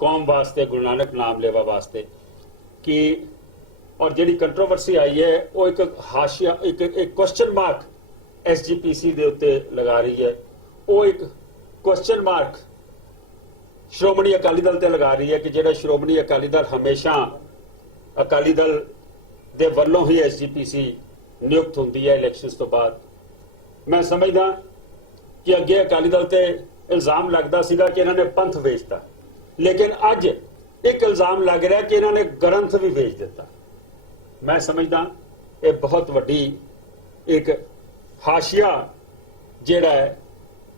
ਕੌਮ ਵਾਸਤੇ, ਗੁਰੂ ਨਾਨਕ ਨਾਮ ਲੇਵਾ ਵਾਸਤੇ ਕਿ ਔਰ ਜਿਹੜੀ ਕੰਟਰੋਵਰਸੀ ਆਈ ਹੈ ਉਹ ਇੱਕ ਹਾਸ਼ੀਆ, ਇੱਕ ਕੁਐਸਚਨ ਮਾਰਕ SGPC ਦੇ ਉੱਤੇ ਲਗਾ ਰਹੀ ਹੈ। ਉਹ ਇੱਕ ਕੁਐਸਚਨ ਮਾਰਕ ਸ਼੍ਰੋਮਣੀ ਅਕਾਲੀ ਦਲ ਤੇ ਲਗਾ ਰਹੀ ਹੈ ਕਿ ਜਿਹੜਾ ਸ਼੍ਰੋਮਣੀ ਅਕਾਲੀ ਦਲ ਹਮੇਸ਼ਾ ਅਕਾਲੀ ਦਲ ਦੇ ਵੱਲੋਂ ਹੀ SGPC ਨਿਯੁਕਤ ਹੁੰਦੀ ਹੈ ਇਲੈਕਸ਼ਨਸ ਤੋਂ ਬਾਅਦ। ਮੈਂ ਸਮਝਦਾ ਕਿ ਅੱਗੇ ਅਕਾਲੀ ਦਲ ਤੇ ਇਲਜ਼ਾਮ ਲੱਗਦਾ ਸੀਗਾ ਕਿ ਇਹਨਾਂ ਨੇ ਪੰਥ ਵੇਚਤਾ, ਲੇਕਿਨ ਅੱਜ ਇੱਕ ਇਲਜ਼ਾਮ ਲੱਗ ਰਿਹਾ ਕਿ ਇਹਨਾਂ ਨੇ ਗ੍ਰੰਥ ਵੀ ਵੇਚ ਦਿੱਤਾ। ਮੈਂ ਸਮਝਦਾ ਇਹ ਬਹੁਤ ਵੱਡੀ ਇੱਕ ਹਾਸ਼ੀਆ ਜਿਹੜਾ ਹੈ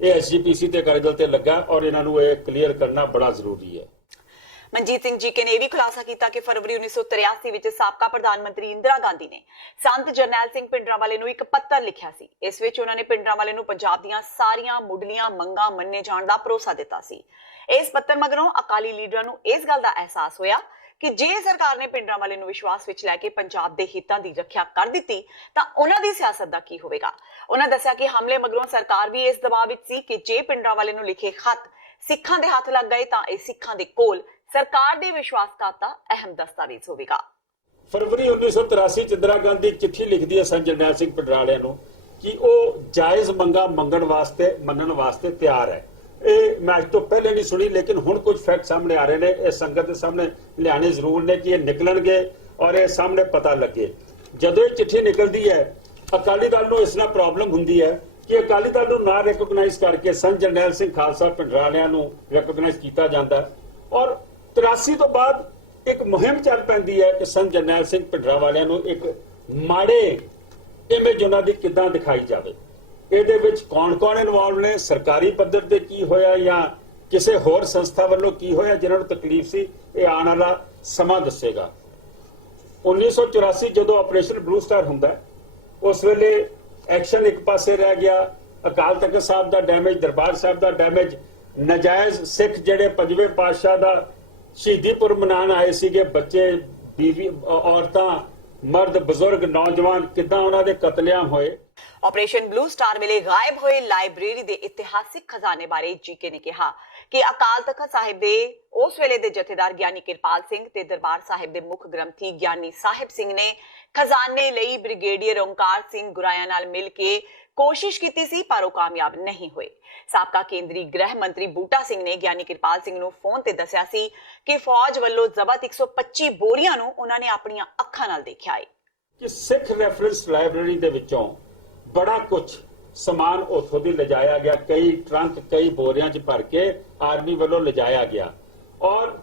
ਇਹ SGPC ਤੇ ਅਕਾਲੀ ਦਲ ਤੇ ਲੱਗਾ ਔਰ ਇਹਨਾਂ ਨੂੰ ਇਹ ਕਲੀਅਰ ਕਰਨਾ ਬੜਾ ਜ਼ਰੂਰੀ ਹੈ। ਮਨਜੀਤ ਸਿੰਘ GK ਨੇ ਇਹ ਵੀ ਖੁਲਾਸਾ ਕੀਤਾ ਕਿ ਫਰਵਰੀ 1983 ਵਿੱਚ ਸਾਬਕਾ ਪ੍ਰਧਾਨ ਮੰਤਰੀ ਇੰਦਰਾ ਗਾਂਧੀ ਨੇ ਸੰਤ ਜਰਨੈਲ ਸਿੰਘ ਭਿੰਡਰਾਂਵਾਲੇ ਨੂੰ ਇੱਕ ਪੱਤਰ ਲਿਖਿਆ ਸੀ। ਇਸ ਵਿੱਚ ਉਹਨਾਂ ਨੇ ਭਿੰਡਰਾਂਵਾਲੇ ਨੂੰ ਪੰਜਾਬ ਦੀਆਂ ਸਾਰੀਆਂ ਮੁੱਢਲੀਆਂ ਮੰਗਾਂ ਮੰਨੇ ਜਾਣ ਦਾ ਭਰੋਸਾ ਦਿੱਤਾ ਸੀ। ਇਸ ਪੱਤਰ ਮਗਰੋਂ ਅਕਾਲੀ ਲੀਡਰਾਂ ਨੂੰ ਇਸ ਗੱਲ ਦਾ ਅਹਿਸਾਸ ਹੋਇਆ ਕਿ ਜੇ ਸਰਕਾਰ ਨੇ ਭਿੰਡਰਾਂਵਾਲੇ ਨੂੰ ਵਿਸ਼ਵਾਸ ਵਿੱਚ ਲੈ ਕੇ ਪੰਜਾਬ ਦੇ ਹਿੱਤਾਂ ਦੀ ਰੱਖਿਆ ਕਰ ਦਿੱਤੀ ਤਾਂ ਉਹਨਾਂ ਦੀ ਸਿਆਸਤ ਦਾ ਕੀ ਹੋਵੇਗਾ। ਉਹਨਾਂ ਦੱਸਿਆ ਕਿ ਹਮਲੇ ਮਗਰੋਂ ਸਰਕਾਰ ਵੀ ਇਸ ਦਬਾਅ ਵਿੱਚ ਸੀ ਕਿ ਜੇ ਭਿੰਡਰਾਂਵਾਲੇ ਨੂੰ ਲਿਖੇ ਖੱਤ ਸਿੱਖਾਂ ਦੇ ਹੱਥ ਲੱਗ ਗਏ ਤਾਂ ਇਹ ਸਿੱਖਾਂ ਦੇ ਕੋਲ ਸਰਕਾਰ ਦੇ ਵਿਸ਼ਵਾਸਘਾਤ ਦਾ ਅਹਿਮ ਦਸਤਾਵੇਜ਼ ਹੋਵੇਗਾ। ਫਰਵਰੀ 1983 ਚ ਇੰਦਰਾ ਗਾਂਧੀ ਇੱਕ ਚਿੱਠੀ ਲਿਖਦੀ ਹੈ ਸੰਤ ਜਰਨੈਲ ਸਿੰਘ ਭਿੰਡਰਾਂਵਾਲੇ ਨੂੰ ਕਿ ਉਹ ਜਾਇਜ਼ ਮੰਗਾਂ ਮੰਨਣ ਵਾਸਤੇ ਤਿਆਰ ਹੈ। ਇਹ ਮੈਂ ਅੱਜ ਤੋਂ ਪਹਿਲੇ ਨਹੀਂ ਸੁਣੀ, ਲੇਕਿਨ ਹੁਣ ਕੁਝ ਫੈਕਟ ਸਾਹਮਣੇ ਆ ਰਹੇ ਨੇ। ਇਹ ਸੰਗਤ ਦੇ ਸਾਹਮਣੇ ਲਿਆਣੇ ਜ਼ਰੂਰ ਨੇ ਕਿ ਇਹ ਨਿਕਲਣਗੇ ਔਰ ਇਹ ਸਾਹਮਣੇ ਪਤਾ ਲੱਗੇ। ਜਦੋਂ ਇਹ ਚਿੱਠੀ ਨਿਕਲਦੀ ਹੈ ਅਕਾਲੀ ਦਲ ਨੂੰ ਇਸ ਨਾਲ ਪ੍ਰੋਬਲਮ ਹੁੰਦੀ ਹੈ ਕਿ ਅਕਾਲੀ ਦਲ ਨੂੰ ਨਾ ਰੈਕੋਗਨਾਈਜ਼ ਕਰਕੇ ਸੰਤ ਜਰਨੈਲ ਸਿੰਘ ਖਾਲਸਾ ਭਿੰਡਰਾਂਵਾਲਿਆਂ ਨੂੰ ਰੈਕੋਗਨਾਈਜ਼ ਕੀਤਾ ਜਾਂਦਾ ਔਰ 83 ਤੋਂ ਬਾਅਦ ਇੱਕ ਮੁਹਿੰਮ ਚੱਲ ਪੈਂਦੀ ਹੈ ਕਿ ਸੰਤ ਜਰਨੈਲ ਸਿੰਘ ਭਿੰਡਰਾਂਵਾਲਿਆਂ ਨੂੰ ਇੱਕ ਮਾੜੇ ਇਮੇਜ ਉਹਨਾਂ ਦੀ ਕਿੱਦਾਂ ਦਿਖਾਈ ਜਾਵੇ। ਇਹਦੇ ਵਿੱਚ ਕੌਣ ਇਨਵੋਲਵ ਨੇ, ਸਰਕਾਰੀ ਪੱਧਰ ਤੇ ਕੀ ਹੋਇਆ ਜਾਂ ਕਿਸੇ ਹੋਰ ਸੰਸਥਾ ਵੱਲੋਂ ਕੀ ਹੋਇਆ ਜਿਨ੍ਹਾਂ ਨੂੰ ਤਕਲੀਫ ਸੀ, ਇਹ ਆਉਣ ਵਾਲਾ ਸਮਾਂ ਦੱਸੇਗਾ। 1984 ਜਦੋਂ ਆਪਰੇਸ਼ਨ ਬਲੂ ਸਟਾਰ ਹੁੰਦਾ ਉਸ ਵੇਲੇ ਐਕਸ਼ਨ ਇੱਕ ਪਾਸੇ ਰਹਿ ਗਿਆ। ਅਕਾਲ ਤਖਤ ਸਾਹਿਬ ਦਾ ਡੈਮੇਜ, ਦਰਬਾਰ ਸਾਹਿਬ ਦਾ ਡੈਮੇਜ, ਨਜਾਇਜ਼ ਸਿੱਖ ਜਿਹੜੇ ਪੰਜਵੇਂ ਪਾਤਸ਼ਾਹ ਦਾ ਸ਼ਹੀਦੀ ਪੁਰਬ ਮਨਾਉਣ ਆਏ ਸੀਗੇ ਬੱਚੇ ਬੀਵੀ ਔਰਤਾਂ ਮਰਦ ਬਜ਼ੁਰਗ ਨੌਜਵਾਨ ਕਿੱਦਾਂ ਉਹਨਾਂ ਦੇ ਕਤਲੇਆਮ ਹੋਏ। ਆਪਰੇਸ਼ਨ ਬਲੂ ਸਟਾਰ ਵੇਲੇ ਗਾਇਬ ਹੋਏ ਲਾਇਬ੍ਰੇਰੀ ਦੇ ਇਤਿਹਾਸਿਕ ਖਜ਼ਾਨੇ ਬਾਰੇ ਜੀਕੇ ਨੇ ਕਿਹਾ ਕਿ ਅਕਾਲ ਤਖਤ ਸਾਹਿਬ ਦੇ ਉਸ ਵੇਲੇ ਦੇ ਜਥੇਦਾਰ ਗਿਆਨੀ ਕਿਰਪਾਲ ਸਿੰਘ ਤੇ ਦਰਬਾਰ ਸਾਹਿਬ ਦੇ ਮੁੱਖ ਗ੍ਰੰਥੀ ਗਿਆਨੀ ਸਾਹਿਬ ਸਿੰਘ ਨੇ ਖਜ਼ਾਨੇ ਲਈ ਬ੍ਰਿਗੇਡੀਅਰ ਓਂਕਾਰ ਸਿੰਘ ਗੁਰਾਇਆ ਨਾਲ ਮਿਲ ਕੇ ਕੋਸ਼ਿਸ਼ ਕੀਤੀ ਸੀ, ਪਰ ਉਹ ਕਾਮਯਾਬ ਨਹੀਂ ਹੋਏ। ਸਾਬਕਾ ਕੇਂਦਰੀ ਗ੍ਰਹਿ ਮੰਤਰੀ ਬੂਟਾ ਸਿੰਘ ਨੇ ਗਿਆਨੀ ਕਿਰਪਾਲ ਸਿੰਘ ਨੂੰ ਫੋਨ ਤੇ ਦੱਸਿਆ ਸੀ ਕਿ ਫੌਜ ਵੱਲੋਂ ਜ਼ਬਤ 125 ਬੋਰੀਆਂ ਨੂੰ ਉਹਨਾਂ ਨੇ ਆਪਣੀਆਂ ਅੱਖਾਂ ਨਾਲ ਦੇਖਿਆ ਹੈ ਕਿ ਸਿੱਖ ਰੈਫਰੈਂਸ ਲਾਇਬ੍ਰੇਰੀ ਦੇ ਵਿੱਚੋਂ ਬੜਾ ਕੁਝ ਸਮਾਨ ਉੱਥੋਂ ਦੀ ਲਿਜਾਇਆ ਗਿਆ, ਕਈ ਟਰੰਕ ਕਈ ਬੋਰੀਆਂ 'ਚ ਭਰ ਕੇ ਆਰਮੀ ਵੱਲੋਂ ਲਿਜਾਇਆ ਗਿਆ। ਔਰ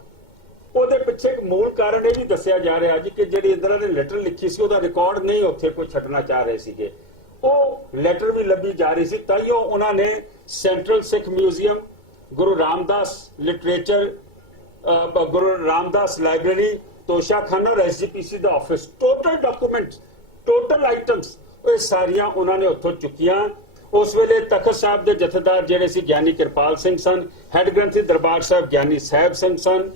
ਉਹਦੇ ਪਿੱਛੇ ਇੱਕ ਮੂਲ ਕਾਰਨ ਇਹ ਵੀ ਦੱਸਿਆ ਜਾ ਰਿਹਾ ਜੀ ਕਿ ਜਿਹੜੀ ਇੰਦਰਾ ਨੇ ਲੈਟਰ ਲਿਖੀ ਸੀ ਉਹਦਾ ਰਿਕਾਰਡ ਨਹੀਂ ਉੱਥੇ ਕੋਈ ਛੱਡਣਾ ਚਾਹ ਰਹੇ ਸੀਗੇ, ਉਹ ਲੈਟਰ ਵੀ ਲੱਭੀ ਜਾ ਰਹੀ ਸੀ। ਤਾਈਓ ਉਹਨਾਂ ਨੇ central Sikh museum, Guru Ramdas literature, Guru Ramdas library, Toshakhana ਔਰ SGPC ਦਾ office, total documents, total items ਇਹ ਸਾਰੀਆਂ ਉਹਨਾਂ ਨੇ ਉੱਥੋਂ ਚੁੱਕੀਆਂ। ਉਸ ਵੇਲੇ ਤਖਤ ਸਾਹਿਬ ਦੇ ਜਥੇਦਾਰ ਜਿਹੜੇ ਸੀ ਗਿਆਨੀ ਕਿਰਪਾਲ ਸਿੰਘ ਸਨ, ਹੈੱਡ ਗ੍ਰੰਥੀ ਦਰਬਾਰ ਸਾਹਿਬ ਗਿਆਨੀ ਸਾਹਿਬ ਸਿੰਘ ਸਨ,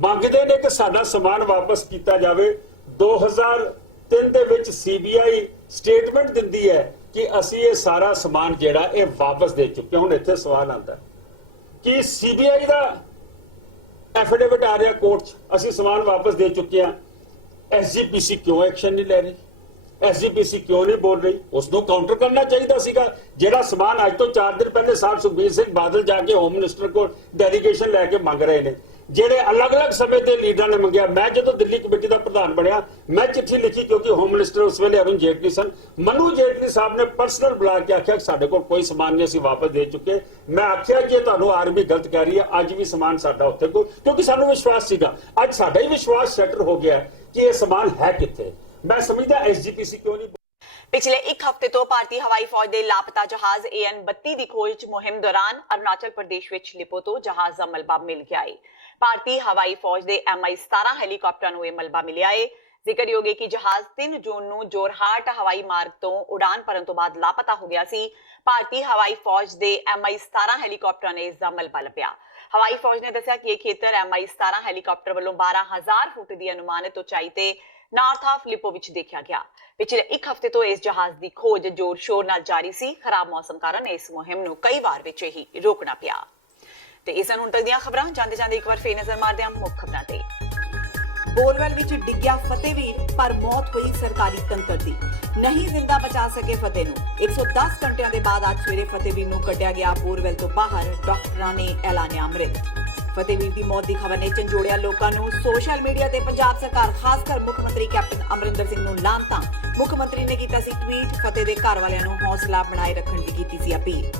ਮੰਗਦੇ ਨੇ ਕਿ ਸਾਡਾ ਸਮਾਨ ਵਾਪਸ ਕੀਤਾ ਜਾਵੇ। 2003 ਦੇ ਵਿੱਚ CBI ਸਟੇਟਮੈਂਟ ਦਿੰਦੀ ਹੈ ਕਿ ਅਸੀਂ ਇਹ ਸਾਰਾ ਸਮਾਨ ਜਿਹੜਾ ਇਹ ਵਾਪਸ ਦੇ ਚੁੱਕੇ। ਹੁਣ ਇੱਥੇ ਸਵਾਲ ਆਉਂਦਾ ਕਿ CBI ਦਾ ਐਫੀਡੇਵਿਟ ਆ ਰਿਹਾ ਕੋਰਟ 'ਚ, ਅਸੀਂ ਸਮਾਨ ਵਾਪਸ ਦੇ ਚੁੱਕੇ ਹਾਂ, SGPC ਕਿਉਂ ਐਕਸ਼ਨ ਨਹੀਂ ਲੈ ਰਹੀ, SGPC ਕਿਉਂ ਨਹੀਂ ਬੋਲ ਰਹੀ? ਉਸ ਨੂੰ ਕਾਊਂਟਰ ਕਰਨਾ ਚਾਹੀਦਾ ਸੀਗਾ। ਜਿਹੜਾ ਸਮਾਨ ਅੱਜ ਤੋਂ 4 ਦਿਨ ਪਹਿਲੇ ਸਾਹਿਬ ਸੁਖਬੀਰ ਸਿੰਘ ਬਾਦਲ ਜਾ ਕੇ ਹੋਮ ਮਿਨਿਸਟਰ ਕੋਲ ਡੈਲੀਗੇਸ਼ਨ ਲੈ ਕੇ ਮੰਗ ਰਹੇ ਨੇ, ਜਿਹੜੇ ਅਲੱਗ-ਅਲੱਗ ਸਮੇਂ ਦੇ ਲੀਡਰਾਂ ਨੇ ਮੰਗਿਆ। ਮੈਂ ਜਦੋਂ ਦਿੱਲੀ ਕਮੇਟੀ ਦਾ ਪ੍ਰਧਾਨ ਬਣਿਆ ਮੈਂ ਚਿੱਠੀ ਲਿਖੀ, ਕਿਉਂਕਿ ਹੋਮ ਮਿਨਿਸਟਰ ਉਸ ਵੇਲੇ ਅਰੁਣ ਜੇਟਲੀ ਸਨ। ਮਨੂ ਜੇਟਲੀ ਸਾਹਿਬ ਨੇ ਪਰਸਨਲ ਬੁਲਾ ਕੇ ਆਖਿਆ ਕਿ ਸਾਡੇ ਕੋਲ ਕੋਈ ਸਮਾਨ ਨਹੀਂ, ਅਸੀਂ ਵਾਪਸ ਦੇ ਚੁੱਕੇ। ਮੈਂ ਆਖਿਆ ਕਿ ਤੁਹਾਨੂੰ ਆਰਮੀ ਗਲਤ ਕਹਿ ਰਹੀ ਹੈ, ਅੱਜ ਵੀ ਸਮਾਨ ਸਾਡਾ ਉੱਥੇ ਕੋਲ, ਕਿਉਂਕਿ ਸਾਨੂੰ ਵਿਸ਼ਵਾਸ ਸੀਗਾ। ਅੱਜ ਸਾਡਾ ਹੀ ਵਿਸ਼ਵਾਸ ਸ਼ੈਟਰ ਹੋ ਗਿਆ ਕਿ ਇਹ ਸਮਾਨ ਹੈ ਕਿੱਥੇ। ਮੈਂ ਸਮਝਦਾ SGPC ਕਿਉਂ ਨਹੀਂ। ਪਿਛਲੇ ਇੱਕ ਹਫ਼ਤੇ ਤੋਂ ਭਾਰਤੀ ਹਵਾਈ ਫੌਜ ਦੇ ਲਾਪਤਾ ਜਹਾਜ਼ AN-32 ਦੀ ਖੋਜ ਮੁਹਿੰਮ ਦੌਰਾਨ ਅਰੁਣਾਚਲ ਪ੍ਰਦੇਸ਼ ਵਿੱਚ ਲਿਪੋ ਤੋਂ ਜਹਾਜ਼ ਦਾ ਮਲਬਾ ਮਿਲ ਗਿਆ ਹੈ। ਭਾਰਤੀ ਹਵਾਈ ਫੌਜ ਦੇ MI-17 ਹੈਲੀਕਾਪਟਰਾਂ ਨੂੰ ਇਹ ਮਲਬਾ ਮਿਲਿਆ ਹੈ। ਜ਼ਿਕਰਯੋਗ ਹੈ ਕਿ ਜਹਾਜ਼ 3 ਜੂਨ ਨੂੰ ਜੋਰਹਾਟ ਹਵਾਈ ਮਾਰਗ ਤੋਂ ਉਡਾਨ ਭਰਨ ਤੋਂ ਬਾਅਦ ਲਾਪਤਾ ਹੋ ਗਿਆ ਸੀ। ਭਾਰਤੀ ਹਵਾਈ ਫੌਜ ਦੇ MI-17 ਹੈਲੀਕਾਪਟਰਾਂ ਨੇ ਇਸ ਦਾ ਮਲਬਾ ਲੱਭਿਆ। ਹਵਾਈ ਫੌਜ ਨੇ ਦੱਸਿਆ ਕਿ ਇਹ ਖੇਤਰ MI-17 ਹੈਲੀਕਾਪਟਰ ਵੱਲੋਂ 12,000 ਫੁੱਟ ਦੀ ਅਨੁਮਾਨਿਤ ਉਚਾਈ ਤੇ ਨਾਰਥ ਆਫ ਲਿਪੋ ਵਿੱਚ ਦੇਖਿਆ ਗਿਆ। ਪਿਛਲੇ ਇੱਕ ਹਫ਼ਤੇ ਤੋਂ ਇਸ ਜਹਾਜ਼ ਦੀ ਖੋਜ ਜ਼ੋਰ ਸ਼ੋਰ ਨਾਲ ਜਾਰੀ ਸੀ। ਖਰਾਬ ਮੌਸਮ ਕਾਰਨ ਇਸ ਮੁਹਿੰਮ ਨੂੰ ਕਈ ਵਾਰ ਵਿੱਚ ਹੀ ਰੋਕਣਾ ਪਿਆ। ਤੇ ਇਸ ਨੂੰ ਹੁਣ ਤੱਕ ਦੀਆਂ ਖਬਰਾਂ ਜਾਂਦੇ ਜਾਂਦੇ ਇੱਕ ਵਾਰ ਫੇਰ ਨਜ਼ਰ ਮਾਰਦੇ ਹਾਂ ਮੁੱਖ ਖਬਰਾਂ ਤੇ। ਬੋਰਵੈਲ ਵਿੱਚ ਡਿੱਗਿਆ ਫਤਿਹਵੀਰ, ਪਰ ਮੌਤ ਹੋਈ ਸਰਕਾਰੀ ਤੰਤਰ ਦੀ। ਨਹੀਂ ਜ਼ਿੰਦਾ ਬਚਾ ਸਕੇ ਫਤਿਹ ਨੂੰ। 110 ਘੰਟਿਆਂ ਦੇ ਬਾਅਦ ਅੱਜ ਸਵੇਰੇ ਫਤਿਹਵੀਰ ਨੂੰ ਕੱਢਿਆ ਗਿਆ ਬੋਰਵੈਲ ਤੋਂ ਬਾਹਰ। ਡਾਕਟਰਾਂ ਨੇ ਐਲਾਨਿਆ ਅੰਮ੍ਰਿਤ। ਫਤਿਹਵੀਰ ਦੀ ਮੌਤ ਦੀ ਖਬਰ ਨੇ ਝੰਜੋੜਿਆ ਲੋਕਾਂ ਨੂੰ। ਸੋਸ਼ਲ ਮੀਡੀਆ ਤੇ ਪੰਜਾਬ ਸਰਕਾਰ, ਖਾਸ ਕਰ ਮੁੱਖ ਮੰਤਰੀ ਕੈਪਟਨ ਅਮਰਿੰਦਰ ਸਿੰਘ ਨੂੰ ਲਾਹਨਤਾਂ। ਮੁੱਖ ਮੰਤਰੀ ਨੇ ਕੀਤਾ ਸੀ ਟਵੀਟ, ਫਤਿਹ ਦੇ ਘਰ ਵਾਲਿਆਂ ਨੂੰ ਹੌਸਲਾ ਬਣਾਏ ਰੱਖਣ ਦੀ ਕੀਤੀ ਸੀ ਅਪੀਲ।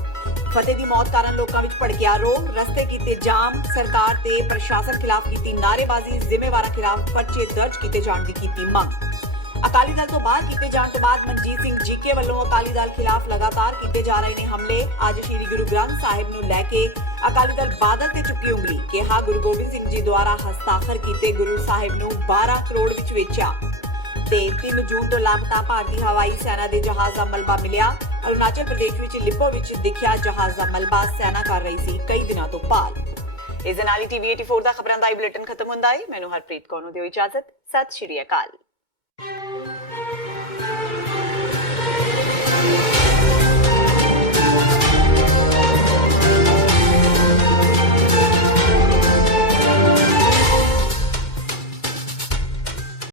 ਫਤਿਹ ਦੀ ਮੌਤ ਕਾਰਨ ਲੋਕਾਂ ਵਿੱਚ ਭੜਕਿਆ ਰੋਹ, ਰਸਤੇ ਕੀਤੇ ਜਾਮ, ਸਰਕਾਰ ਤੇ ਪ੍ਰਸ਼ਾਸਨ ਖਿਲਾਫ ਕੀਤੀ ਨਾਅਰੇਬਾਜ਼ੀ, ਜ਼ਿੰਮੇਵਾਰਾਂ ਖਿਲਾਫ ਪਰਚੇ ਦਰਜ ਕੀਤੇ ਜਾਣ ਦੀ ਕੀਤੀ ਮੰਗ। ਅਕਾਲੀ ਦਲ ਤੋਂ ਬਾਹਰ ਕੀਤੇ ਜਾਣ ਤੋਂ ਬਾਅਦ ਮਨਜੀਤ ਸਿੰਘ ਜੀਕੇ ਵੱਲੋਂ ਅਕਾਲੀ ਦਲ ਖਿਲਾਫ ਲਗਾਤਾਰ ਕੀਤੇ ਜਾ ਰਹੇ ਨੇ ਹਮਲੇ। ਅੱਜ ਸ੍ਰੀ ਗੁਰੂ ਗ੍ਰੰਥ ਸਾਹਿਬ ਨੂੰ ਲੈ ਕੇ ਅਕਾਲੀ ਦਲ ਬਾਦਲ ਤੇ ਚੁੱਕੀ ਉਂਗਲੀ। ਕਿਹਾ ਗੁਰੂ ਗੋਬਿੰਦ ਸਿੰਘ ਜੀ ਦੁਆਰਾ ਹਸਤਾਖਰ ਕੀਤੇ ਗੁਰੂ ਸਾਹਿਬ ਨੂੰ 12 ਕਰੋੜ ਵਿੱਚ ਵੇਚਿਆ। ਤੇ 3 ਜੂਨ ਤੋਂ ਲਾਪਤਾ ਭਾਰਤੀ ਹਵਾਈ ਸੈਨਾ ਦੇ ਜਹਾਜ਼ ਦਾ ਮਲਬਾ ਮਿਲਿਆ। ਅਰੁਣਾਚਲ ਪ੍ਰਦੇਸ਼ ਵਿੱਚ ਲਿਪੋ ਵਿੱਚ ਦਿਖਿਆ ਜਹਾਜ਼ ਦਾ ਮਲਬਾ। ਸੈਨਾ ਕਰ ਰਹੀ ਸੀ ਕਈ ਦਿਨਾਂ ਤੋਂ ਭਾਲ। ਇਸ ਦੇ ਨਾਲ ਹੀ TV 84 ਦਾ ਖਬਰਾਂ ਦਾ ਬੁਲੇਟਿਨ ਖਤਮ ਹੁੰਦਾ ਹੈ। ਮੈਨੂੰ ਹਰਪ੍ਰੀਤ ਕੌਰ ਨੂੰ ਦਿਓ ਇਜਾਜ਼ਤ। ਸਤਿ ਸ਼੍ਰੀ ਅਕਾਲ।